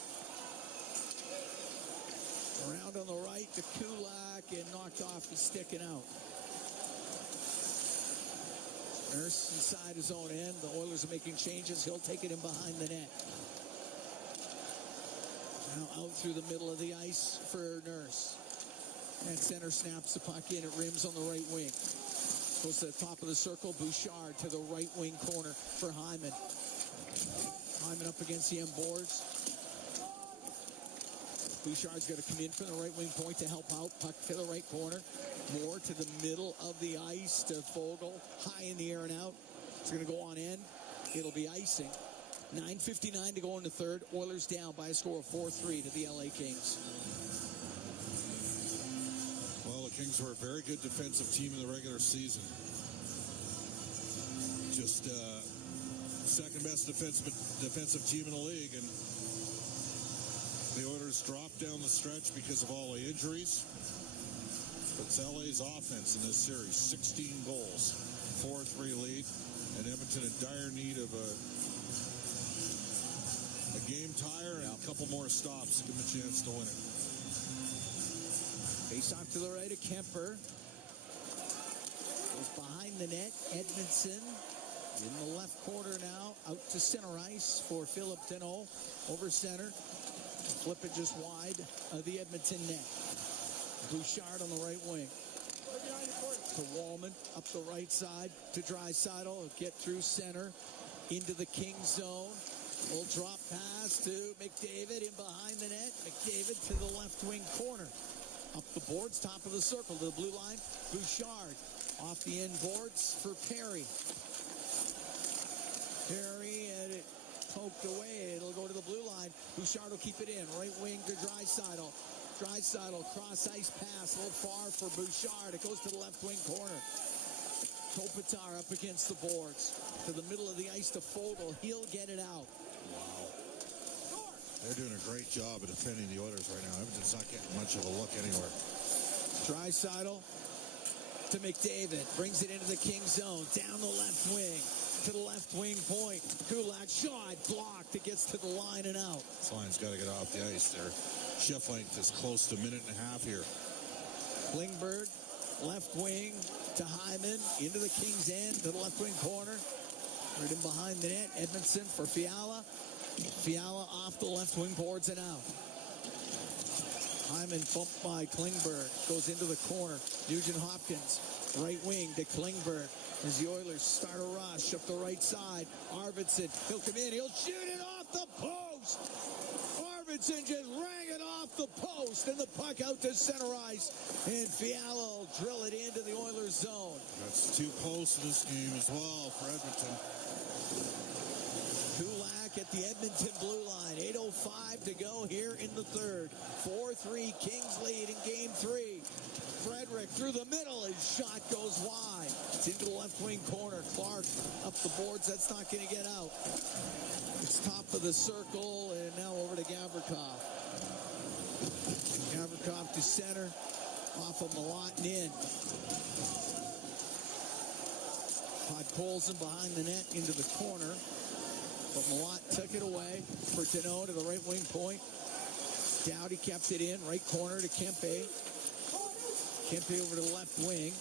Around on the right to Kulak and knocked off his stick and out. Nurse inside his own end. The Oilers are making changes. He'll take it in behind the net. Now out through the middle of the ice for Nurse. And center snaps the puck in. It rims on the right wing. Goes to the top of the circle. Bouchard to the right wing corner for Hyman. Hyman up against the end boards. Bouchard's got to come in from the right wing point to help out. Puck to the right corner. Moore to the middle of the ice to Fogle. High in the air and out. It's going to go on end. It'll be icing. 9:59 to go in the third. Oilers down by a score of 4-3 to the LA Kings. Well, the Kings were a very good defensive team in the regular season. Just second best defensive team in the league, and the Oilers dropped down the stretch because of all the injuries. But it's LA's offense in this series. 16 goals, 4-3 lead, and Edmonton in dire need of a game tire and a couple more stops to give them a chance to win it. Face off to the right of Kemper. Goes behind the net. Edmondson in the left corner now. Out to center ice for Philip Danault. Over center. Flip it just wide of the Edmonton net. Bouchard on the right wing. To Wallman. Up the right side to Draisaitl. Get through center. Into the King zone. Little drop pass to McDavid in behind the net. McDavid to the left wing corner. Up the boards, top of the circle to the blue line. Bouchard off the end boards for Perry. Perry and it poked away. It'll go to the blue line. Bouchard will keep it in. Right wing to Draisaitl. Draisaitl cross ice pass. A little far for Bouchard. It goes to the left wing corner. Kopitar up against the boards. To the middle of the ice to Fogle. He'll get it out. Wow. They're doing a great job of defending the Oilers right now. Edmonton's not getting much of a look anywhere. Draisaitl to McDavid. Brings it into the King zone. Down the left wing. To the left wing point. Kulak shot. Blocked. It gets to the line and out. This line's got to get off the ice there. Shift length is close to a minute and a half here. Klingberg, left wing to Hyman. Into the King's end. To the left wing corner. Right in behind the net. Edmondson for Fiala. Fiala off the left wing boards and out. Hyman bumped by Klingberg. Goes into the corner. Nugent Hopkins. Right wing to Klingberg. As the Oilers start a rush up the right side. Arvidsson. He'll come in. He'll shoot it off the post. Arvidsson just rang it off the post. And the puck out to center ice. And Fiala will drill it into the Oilers zone. That's 2 posts in this game as well for Edmonton. Kulak at the Edmonton blue line. 8:05 to go here in the third. 4-3 Kings lead in game 3. Frederick through the middle. His shot goes wide. It's into the left wing corner. Clark up the boards. That's not going to get out. It's top of the circle and now over to Gavrikov. Gavrikov to center. Off of Malott and in. Podkolzin behind the net into the corner. But Malott took it away for Deneau to the right wing point. Doughty kept it in. Right corner to Kempe. Kempe over to the left wing.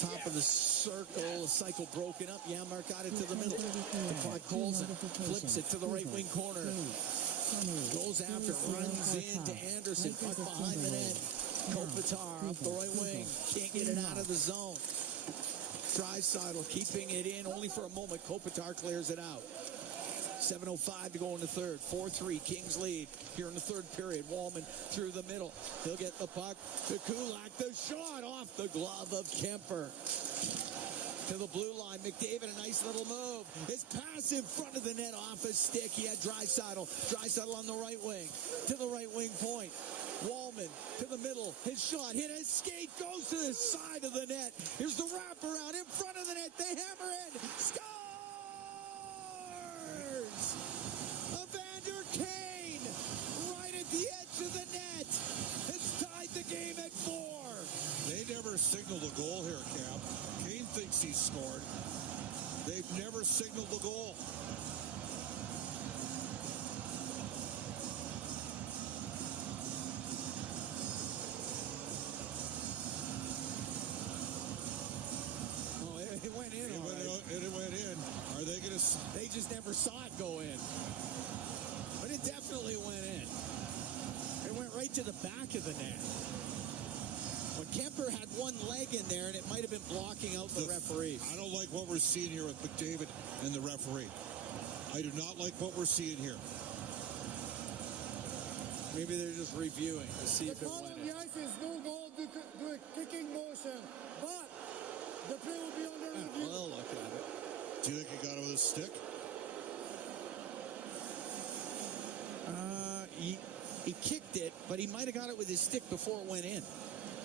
Top of the circle. The cycle broken up. Janmark got it to the middle. Podkolzin flips it to the right wing corner. Goes after. Runs into Anderson. Puck behind the net. Kopitar up the right wing. Can't get it out of the zone. Draisaitl keeping it in only for a moment. Kopitar clears it out. 7:05 to go in the third. 4-3 Kings lead here in the third period. Wallman through the middle. He'll get the puck to Kulak. The shot off the glove of Kemper. To the blue line. McDavid, a nice little move. His pass in front of the net off his stick. He had Draisaitl. Draisaitl on the right wing. To the right wing point. Wallman to the middle. His shot hit his skate. Goes to the side of the net. Here's the wraparound in front of the net. They hammer in. Scores! Evander Kane right at the edge of the net. It's tied the game at 4. They never signaled a goal here, Cap. Kane thinks he's scored. They've never signaled the goal. It went in. It went in. Are they going to? They just never saw it go in. But it definitely went in. It went right to the back of the net. But Kemper had one leg in there, and it might have been blocking out the referee. I don't like what we're seeing here with McDavid and the referee. I do not like what we're seeing here. Maybe they're just reviewing to see if it went in. The ice is no goal due to a kicking motion, but the play will be under review. Well, look at it. Do you think he got it with his stick? He kicked it, but he might have got it with his stick before it went in.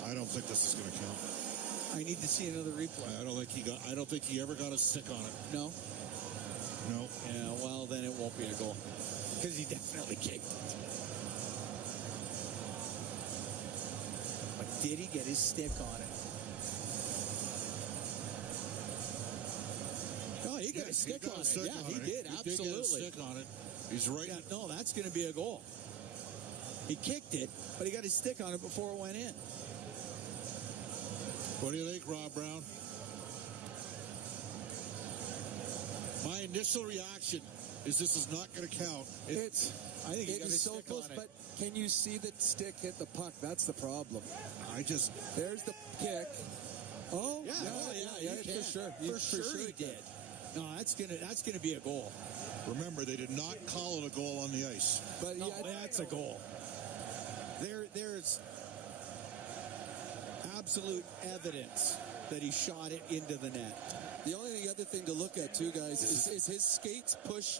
I don't think this is going to count. I need to see another replay. I don't think he ever got a stick on it. No. No. Yeah. Well, then it won't be a goal because he definitely kicked it. But did he get his stick on it? Oh, he got a stick on it. Yeah, he did. Absolutely. He did get a stick on it. He's right. Yeah, no, that's going to be a goal. He kicked it, but he got his stick on it before it went in. What do you think, Rob Brown? My initial reaction is this is not going to count. I think it is so close, but can you see that stick hit the puck? That's the problem. There's the kick. Oh, yeah, for sure. For sure he did. No, that's gonna be a goal. Remember, they did not call it a goal on the ice. But no, that's a goal. There's absolute evidence that he shot it into the net. The only other thing to look at, too, guys, is his skates push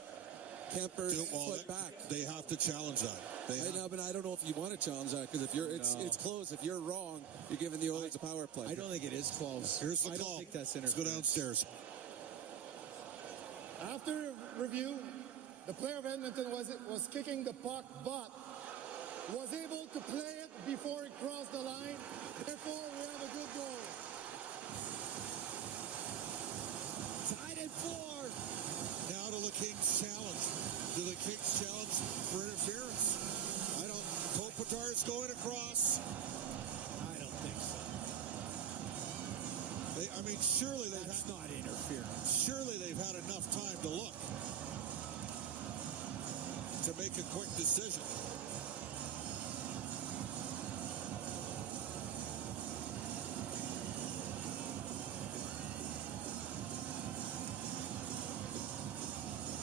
Kemper's foot back. They have to challenge that. But I don't know if you want to challenge that, because if it's close. If you're wrong, you're giving the Oilers a power play. I don't think it is close. Here's the call. I don't think that's Let's go downstairs. After review, the player of Edmonton was kicking the puck, but was able to play it before it crossed the line. Therefore, we have a good goal. Tied at 4. Now to the Kings challenge. Do the Kings challenge for interference? Kopitar's going across. I don't think so. Surely that's not interference. Surely they've had enough time to look to make a quick decision.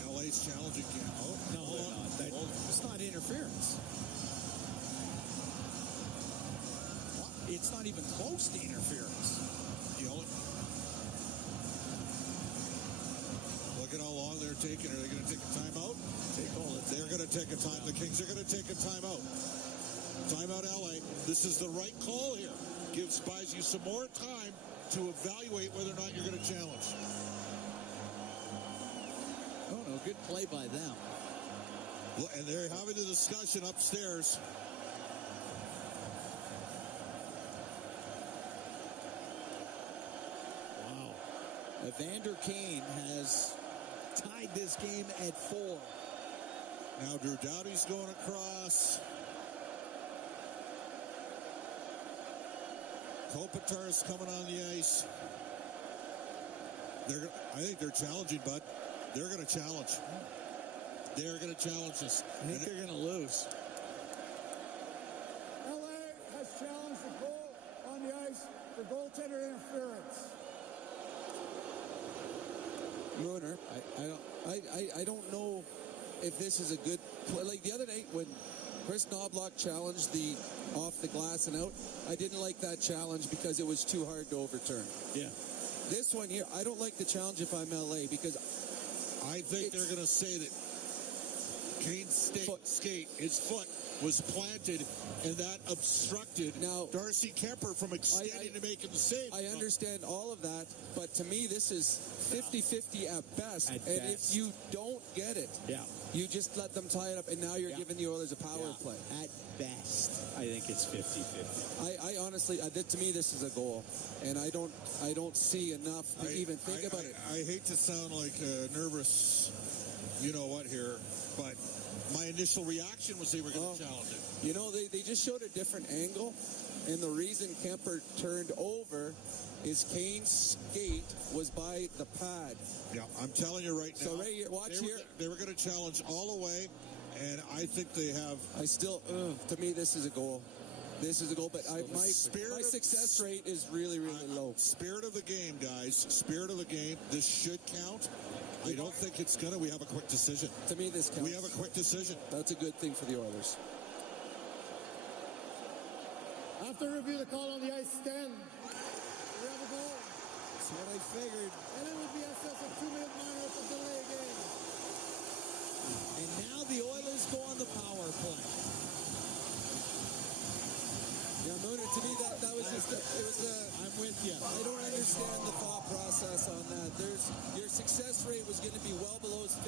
LA's challenging Cam. No, they're not. It's not interference. It's not even close to interference. Look at how long they're taking. Are they going to take a timeout? They're going to take a time. The Kings are going to take a timeout. Timeout, LA. This is the right call here. Buys you some more time to evaluate whether or not you're going to challenge. Oh, no, good play by them. Well, and they're having the discussion upstairs. Wow. Evander Kane has tied this game at 4. Now Drew Doughty's going across. Kopitar's coming on the ice. I think they're challenging, Bud. They're going to challenge. They're going to challenge this. I think they're going to lose. LA has challenged the goal on the ice for goaltender interference. Mooner, I don't know if this is a good play. Like the other night when Chris Knobloch challenged the off the glass and out, I didn't like that challenge because it was too hard to overturn. Yeah. This one here, I don't like the challenge if I'm LA because I think they're going to say that Kane's skate, his foot was planted, and that obstructed Darcy Kemper from extending to making the save. I understand all of that, but to me, this is 50-50 at best. If you don't get it, you just let them tie it up, and now you're giving the Oilers a power play. At best, I think it's 50-50. I honestly, to me, this is a goal, and I don't see enough to even think about it. I hate to sound like a nervous, you-know-what here, but my initial reaction was they were going to challenge it. You know, they just showed a different angle, and the reason Kemper turned over is Kane's skate was by the pad. Yeah, I'm telling you right now. So right here, watch here. They were going to challenge all the way, and I think they have. To me, this is a goal. This is a goal, but my success rate is really, really low. Spirit of the game, guys. Spirit of the game. This should count. I don't think it's going to. We have a quick decision. To me, this counts. We have a quick decision. That's a good thing for the Oilers. After review, the call on the ice stand. We have a goal. That's what I figured. And it would be assessed a 2-minute minor to delay game. And now the Oilers go on the power play. Yeah, Mooner, to me, that was just I'm with you. I don't understand the thought process on that. Your success rate was going to be well below 50,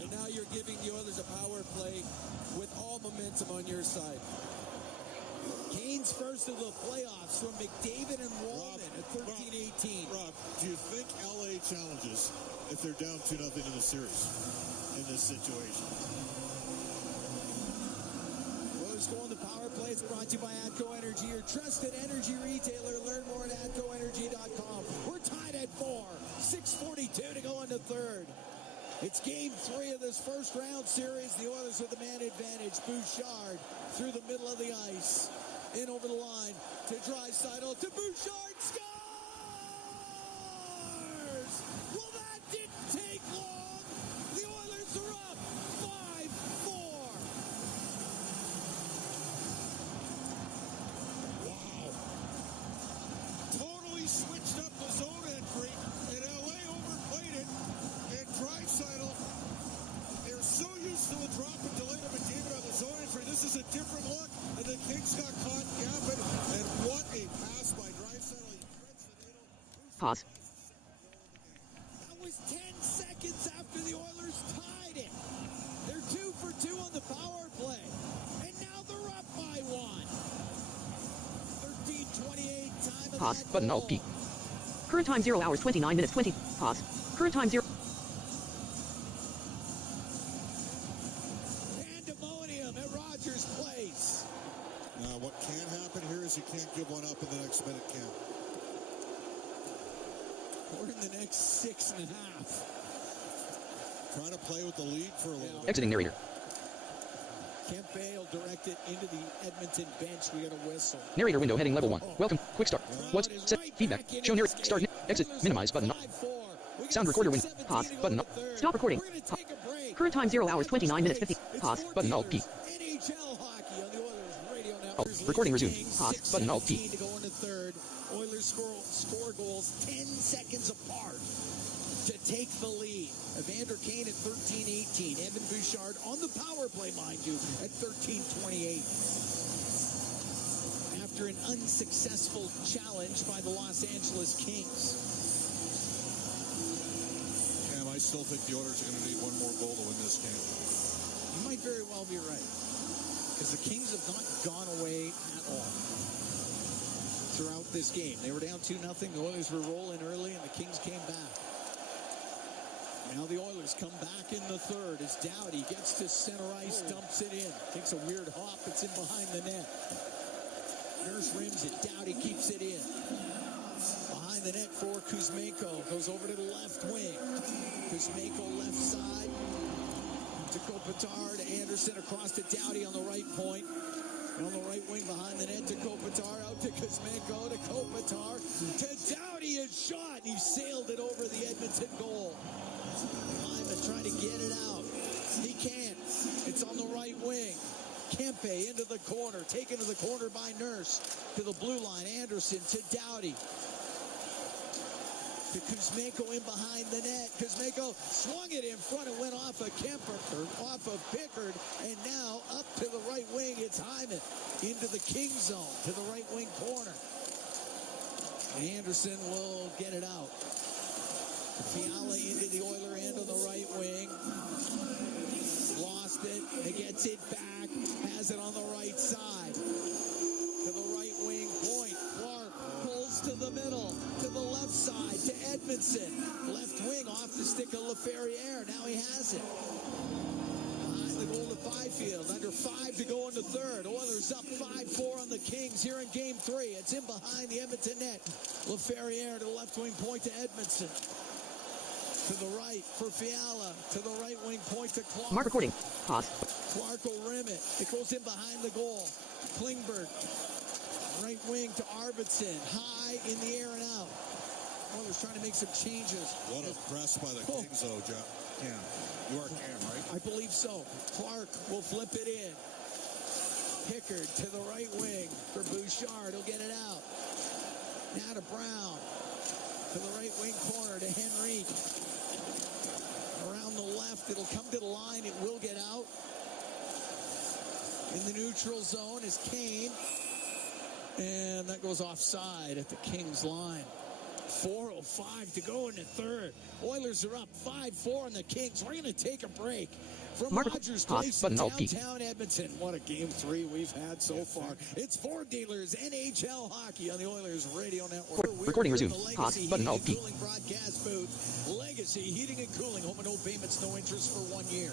and now you're giving the Oilers a power play with all momentum on your side. Kane's first of the playoffs from McDavid and Wallman at 13-18. Rob, do you think LA challenges if they're down 2-0 in the series in this situation? Oilers go on the power play. It's brought to you by ATCO Energy, your trusted energy retailer. Learn more at ATCOenergy.com. We're tied at 4. 6:42 to go into third. It's game 3 of this first round series. The Oilers with the man advantage. Bouchard through the middle of the ice. In over the line to Draisaitl to Bouchard. Scores! Well, that didn't Pause. That was 10 seconds after the Oilers tied it. They're 2 for 2 on the power play. And now they're up by 1. 13:28 time of Pause. that Button goal. Alt P. Current time 0 hours 29 minutes 20. Pause. Current time 0. Pandemonium at Rogers Place. Now, what can happen here is you can't give one up in the next minute, Cam. Or in the next 6.5. Trying to play with the lead for a little bit. Exiting narrator. Kemp Bale directed into the Edmonton bench. We got a whistle. Narrator window heading level 1. Welcome. Quick start. What's set? Feedback. Show narrator. Start. Exit. Minimize button. Sound recorder window. Pause. Button. Stop recording. Current time 0 hours 29 minutes 50. Pause. Button Alt P. NHL hockey on the Oilers radio network. Oh, recording resumed. Pause. Button Alt P. To go into third. Oilers score goals 10 seconds apart to take the lead. Evander Kane at 13:18. Evan Bouchard on the power play, mind you, at 13:28. After an unsuccessful challenge by the Los Angeles Kings. Cam, I still think the Oilers are going to need one more goal to win this game. You might very well be right. Because the Kings have not gone away at all throughout this game. They were down 2-0. The Oilers were rolling early, and the Kings came back. Now the Oilers come back in the third as Doughty gets to center ice, dumps it in. Takes a weird hop. It's in behind the net. Nurse rims it. Doughty keeps it in. Behind the net for Kuzmenko. Goes over to the left wing. Kuzmenko left side. To Kopitar, to Anderson, across to Doughty on the right point. And on the right wing behind the net to Kopitar, out to Kuzmenko, to Kopitar, to Doughty, a shot. He sailed it over the Edmonton goal. Lyman trying to get it out. He can't. It's on the right wing. Kempe into the corner, taken to the corner by Nurse. To the blue line, Anderson to Doughty. To Kuzmenko in behind the net. Kuzmenko swung it in front and went off of off of Pickard, and now up to the right wing. It's Hyman into the King zone to the right wing corner. Anderson will get it out. Fiala into the Oiler end on the right wing. Lost it. He gets it back. Has it on the right side. To the right wing point. Clark pulls to the middle. To the left side. To Edmondson. Left wing off the stick of LaFerriere. Now he has it. Behind the goal to Byfield. Under 5 to go in the third. Oilers up 5-4 on the Kings here in game 3. It's in behind the Edmonton net. LaFerriere to the left wing point to Edmondson. To the right for Fiala. To the right wing point to Clark. Mark recording. Pause. Clark will rim it. It goes in behind the goal. Klingberg. Right wing to Arvidsson. High in the air and out. Oilers trying to make some changes. What a press by the Kings, though, Cam. You are Cam, right? I believe so. Clark will flip it in. Pickard to the right wing for Bouchard. He'll get it out. Now to Brown. To the right wing corner to Henrique. Around the left, it'll come to the line. It will get out. In the neutral zone is Kane. And that goes offside at the Kings line. 4:05 to go in the third. Oilers are up 5-4 on the Kings. We're going to take a break. From Rogers Place in downtown Edmonton. What a game 3 we've had so far. It's Ford Dealers NHL hockey on the Oilers radio network. Recording resumed. Pause. Button Alt P. Broadcast booth. Legacy Heating and Cooling. Home and no payments, no interest for 1 year.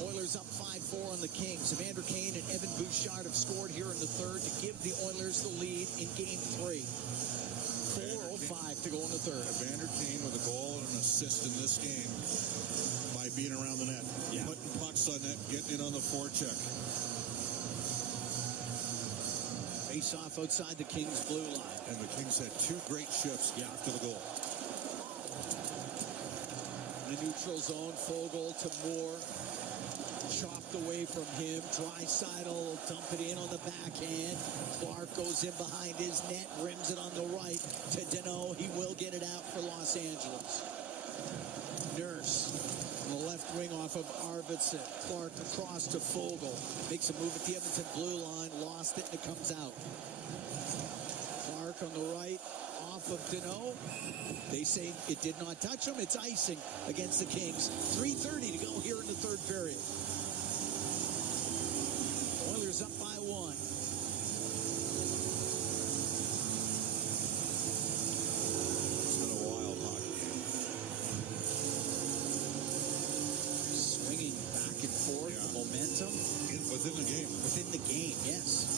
Oilers up 5-4 on the Kings. Evander Kane and Evan Bouchard have scored here in the third to give the Oilers the lead in game 3. 4:05 to go in the third. Evander Kane with a goal and an assist in this game by being around the net. Yeah. Putting pucks on net, getting in on the forecheck. Face off outside the Kings blue line. And the Kings had 2 great shifts after the goal. In the neutral zone, Fogle to Moore. Chopped away from him. Draisaitl will dump it in on the backhand. Clark goes in behind his net, rims it on the right to Deneau. He will get it out for Los Angeles. Nurse on the left wing off of Arvidsson. Clark across to Fogle. Makes a move at the Edmonton blue line. Lost it and it comes out. Clark on the right. Off off of Deneau. They say it did not touch him. It's icing against the Kings. 3:30 to go here in the third period. Oilers up by 1. It's been a wild hockey game. Swinging back and forth, the momentum. Within the game. Within the game, yes.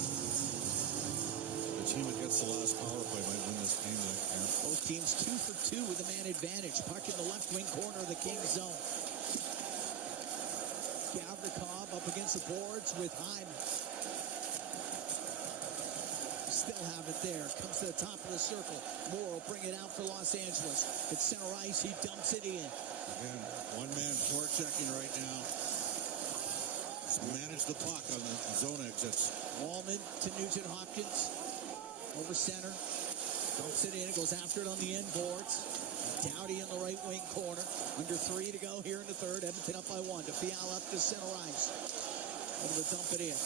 The team that gets the last power play might win this game. Both teams 2 for 2 with a man advantage. Puck in the left wing corner of the Kings zone. Gavrikov up against the boards with Hyman. Still have it there. Comes to the top of the circle. Moore will bring it out for Los Angeles. At center ice, he dumps it in. Again, one-man forechecking right now. Just manage the puck on the zone exits. Wallman to Nugent Hopkins. Over center. Dumps it in. It goes after it on the end boards. Doughty in the right wing corner. Under 3 to go here in the third. Edmonton up by 1. To Fiala up to center ice. Able to dump it in.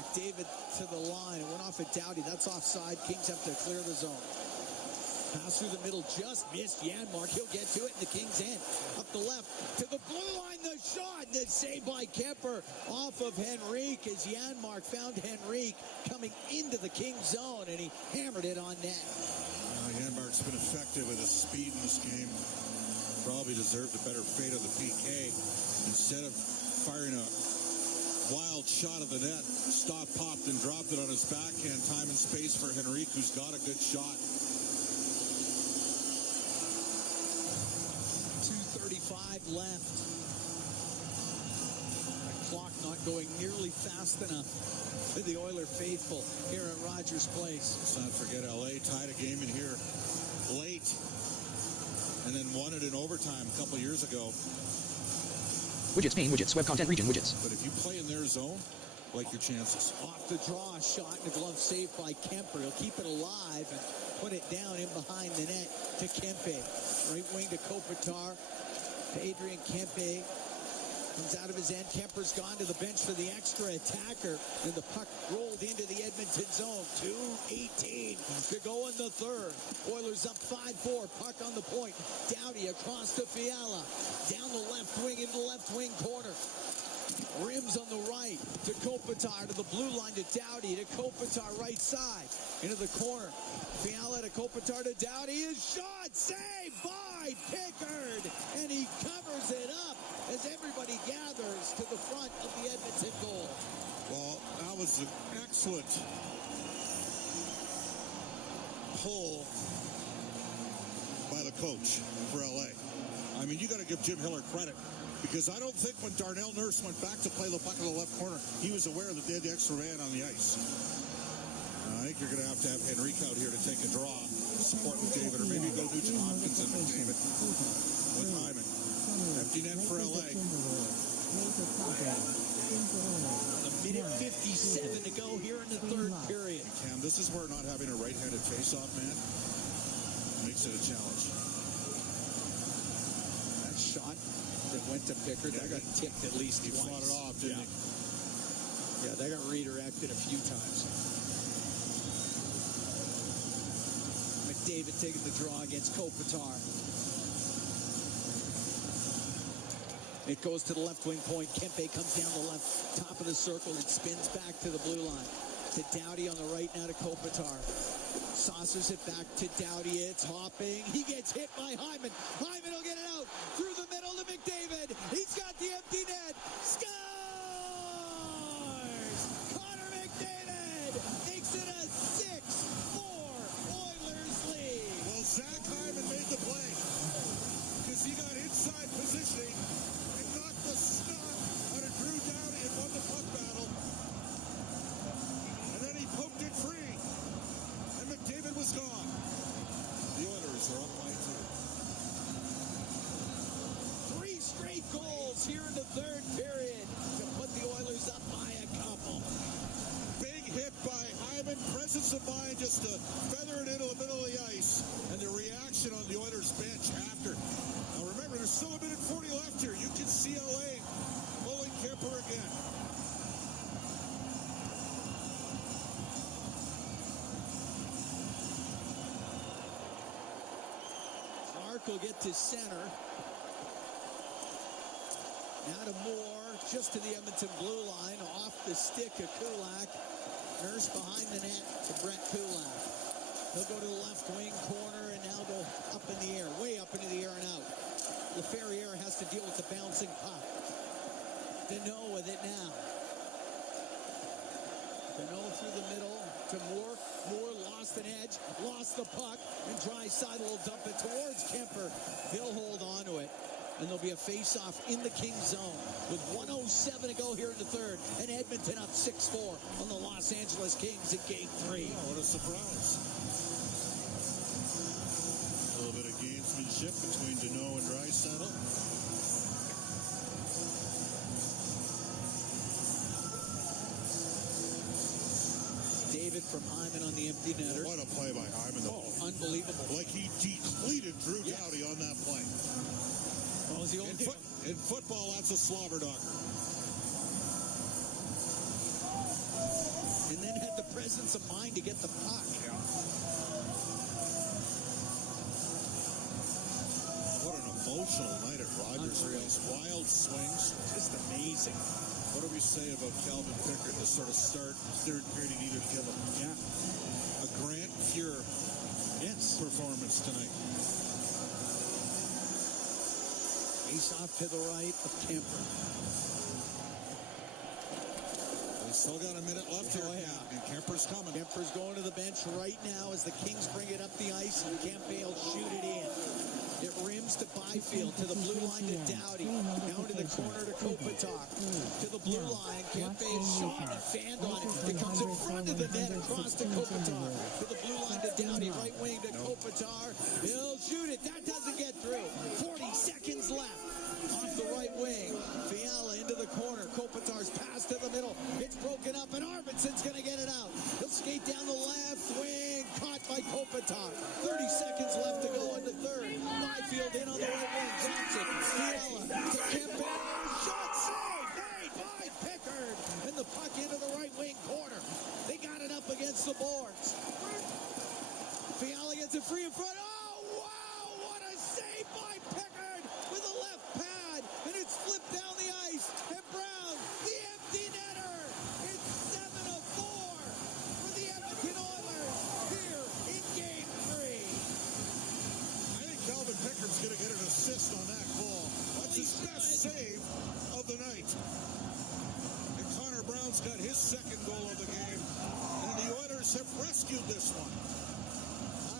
McDavid to the line. It went off at Doughty. That's offside. Kings have to clear the zone. Pass through the middle. Just missed Janmark. He'll get to it in the Kings' end. Up the left. To the blue line. The shot. And it's saved by Kemper. Off of Henrique as Janmark found Henrique coming into the Kings' zone. And he hammered it on net. Janmark's been effective with his speed in this game. Probably deserved a better fate of the PK. Instead of firing a wild shot of the net, stopped, popped, and dropped it on his backhand. Time and space for Henrique, who's got a good shot. 2:35 left. The clock not going nearly fast enough for the Oiler faithful here at Rogers Place. Let's not forget LA tied a game in here late and then won it in overtime a couple years ago. Widgets, main widgets, web content region widgets. But if you play in their zone, like your chances. Off the draw, shot in the glove saved by Kemper. He'll keep it alive and put it down in behind the net to Kempe. Right wing to Kopitar, to Adrian Kempe. Comes out of his end. Kemper's gone to the bench for the extra attacker. And the puck rolled into the Edmonton zone. 2:18 to go in the third. Oilers up 5-4. Puck on the point. Doughty across to Fiala. Down the left wing into the left wing corner. Rims on the right to Kopitar to the blue line to Doughty to Kopitar right side into the corner. Fiala to Kopitar to Doughty. His shot saved by Pickard, and he covers it up as everybody gathers to the front of the Edmonton goal. Well, that was an excellent pull by the coach for LA. I mean, you got to give Jim Hiller credit. Because I don't think when Darnell Nurse went back to play the puck in the left corner, he was aware that they had the extra man on the ice. I think you're going to have Henrique out here to take a draw, support McDavid, or maybe go Nugent Hopkins and McDavid with Hyman. Empty net for LA. A minute 57 to go here in the third period. Cam, this is where not having a right-handed face-off man makes it a challenge. That shot that went to Pickard, that got tipped at least twice. He fought it off, didn't he? Yeah, that got redirected a few times. McDavid taking the draw against Kopitar. It goes to the left wing point. Kempe comes down the left, top of the circle, and spins back to the blue line. To Doughty on the right now to Kopitar. Saucers it back to Doughty. It's hopping. He gets hit by Hyman. Hyman will get it out through the middle to McDavid. He's got the empty net. Scores! Connor McDavid makes it a 6-4 Oilers lead. Well, Zach Hyman made the play because he got inside positioning and knocked the snot out of Drew Doughty and won the puck battle. And then he poked it free. And McDavid was gone. The Oilers are up by 2. 3 straight goals here in the third period to put the Oilers up by a couple. Big hit by Hyman. Presence of mind just to feather it into the middle of the ice. And the reaction on the Oilers bench after. Now remember, there's still a minute 40 left here. You can see LA pulling Kemper again. Clark will get to center. Now to Moore, just to the Edmonton blue line, off the stick of Kulak. Nurse behind the net to Brett Kulak. He'll go to the left wing corner and now go up in the air, way up into the air and out. LaFerriere has to deal with the bouncing puck. Deneau with it now. Deneau through the middle to Moore. Moore lost an edge, lost the puck, and Draisaitl will dump it towards Kemper. He'll hold on to it. And there'll be a face-off in the Kings zone with 1:07 to go here in the third. And Edmonton up 6-4 on the Los Angeles Kings in Game 3. Oh, what a surprise. A little bit of gamesmanship between Deneau and Draisaitl. David from Hyman on the empty netter. What a play by Hyman, though. Oh, unbelievable. Like he depleted Drew Doughty on that play. Well, was the only in football, that's a slobber knocker. And then had the presence of mind to get the puck. Yeah. What an emotional night at Rogers Place. Wild swings. Just amazing. What do we say about Calvin Pickard to sort of start third period? He needed to give him a Grant Pure performance tonight. Face off to the right of Kemper. They still got a minute left here, and Kemper's coming. Kemper's going to the bench right now as the Kings bring it up the ice, and Kempe will shoot it in. It rims to Byfield, to the blue line to Doughty, down to the corner to Kopitar, to the blue line. Kempe is shot and fanned on it. It comes in front of the net across to Kopitar, to the blue line to Doughty, right wing to Kopitar. He'll shoot it. That doesn't get through. 40 seconds left. Off the right wing, Fiala into the corner. Kopitar's pass to the middle. It's broken up, and Arvidsson's going to get it out. He'll skate down the left wing, caught by Kopitar. 30 seconds left to go in the third. Byfield in on the right wing. Johnson, Fiala to Kempe. Shot save made by Pickard. And the puck into the right wing corner. They got it up against the boards. Fiala gets it free in front. Oh, wow! What a save by Pickard with a left pad. And it's flipped down the ice. And Brown, the empty netter. It's 7-4 for the Edmonton Oilers here in Game 3. I think Calvin Pickard's going to get an assist on that goal. That's his best save of the night. And Connor Brown's got his second goal of the game. And the Oilers have rescued this one.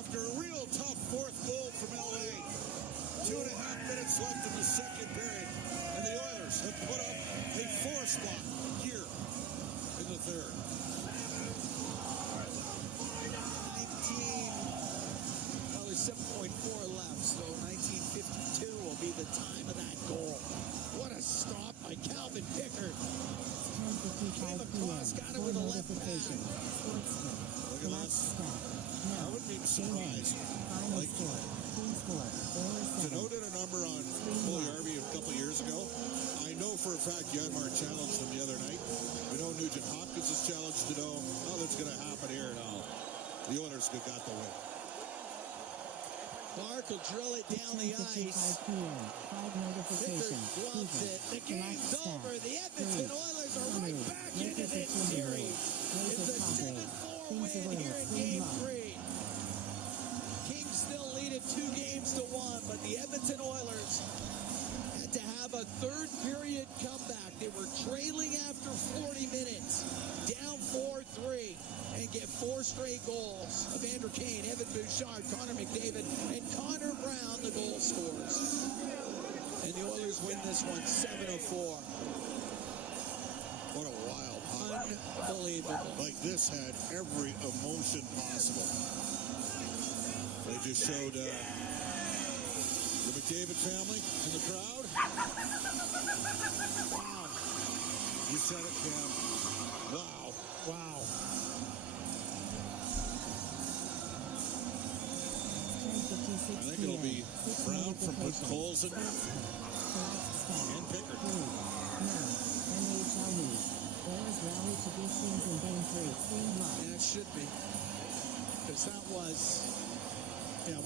After a real tough fourth goal from LA. 2.5 minutes left in the second period. And the Oilers have put up a force block here in the third. 7.4 left, so 1952 will be the time of that goal. What a stop by Calvin Pickard. 10:55 across, got it with a left pad. Look at that. I wouldn't be surprised. Like, Deneau did a number on Puljujärvi a couple years ago. I know for a fact Janmar challenged him the other night. We know Nugent Hopkins has challenged Deneau. Oh, that's going to happen here now. The Oilers got the win. Clark will drill it down the ice. Pickard gloves it. The game's over. The Edmonton Oilers are right back into this series. It's a 7-4 win here in Game 3. Kings still lead it 2-1, but the Edmonton Oilers had to have a third period comeback. They were trailing after 40 minutes, down 4-3. And get 4 straight goals of Andrew Kane, Evan Bouchard, Connor McDavid, and Connor Brown, the goal scorers. And the Oilers win this one 7-4. What a wild hockey. Unbelievable. Like this had every emotion possible. They just showed the McDavid family in the crowd. Wow. You said it, Cam. Wow. Wow. I think it'll be Brown from Colson and Pickard. And it should be. Because that was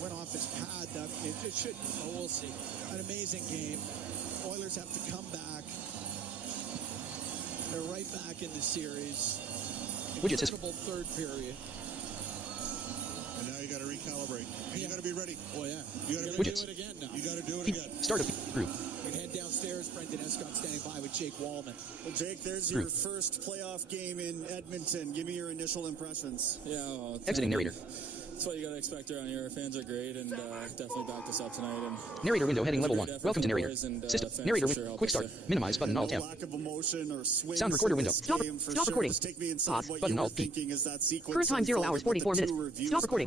went off his pad. It should. Oh, we'll see. An amazing game. Oilers have to come back. They're right back in the series. Incredible third period. And now you got to recalibrate. And you got to be ready. Oh, yeah. You got to do it again now. You got to do it again. Start of group. We head downstairs. Brendan Escott standing by with Jake Wallman. Well, Jake, there's your first playoff game in Edmonton. Give me your initial impressions. Yeah. Well, Exiting narrator. That's what you got to expect around here. Fans are great and definitely backed us up tonight. And narrator window heading level 1. Welcome to narrator. System. Narrator window. Quick start. Minimize button alt tab. Lack of emotion or swing. Sound recorder window. Stop recording. Take me inside Pause what button you were alt P. thinking as that sequence Current time 0 hours 44 minutes. Stop recording.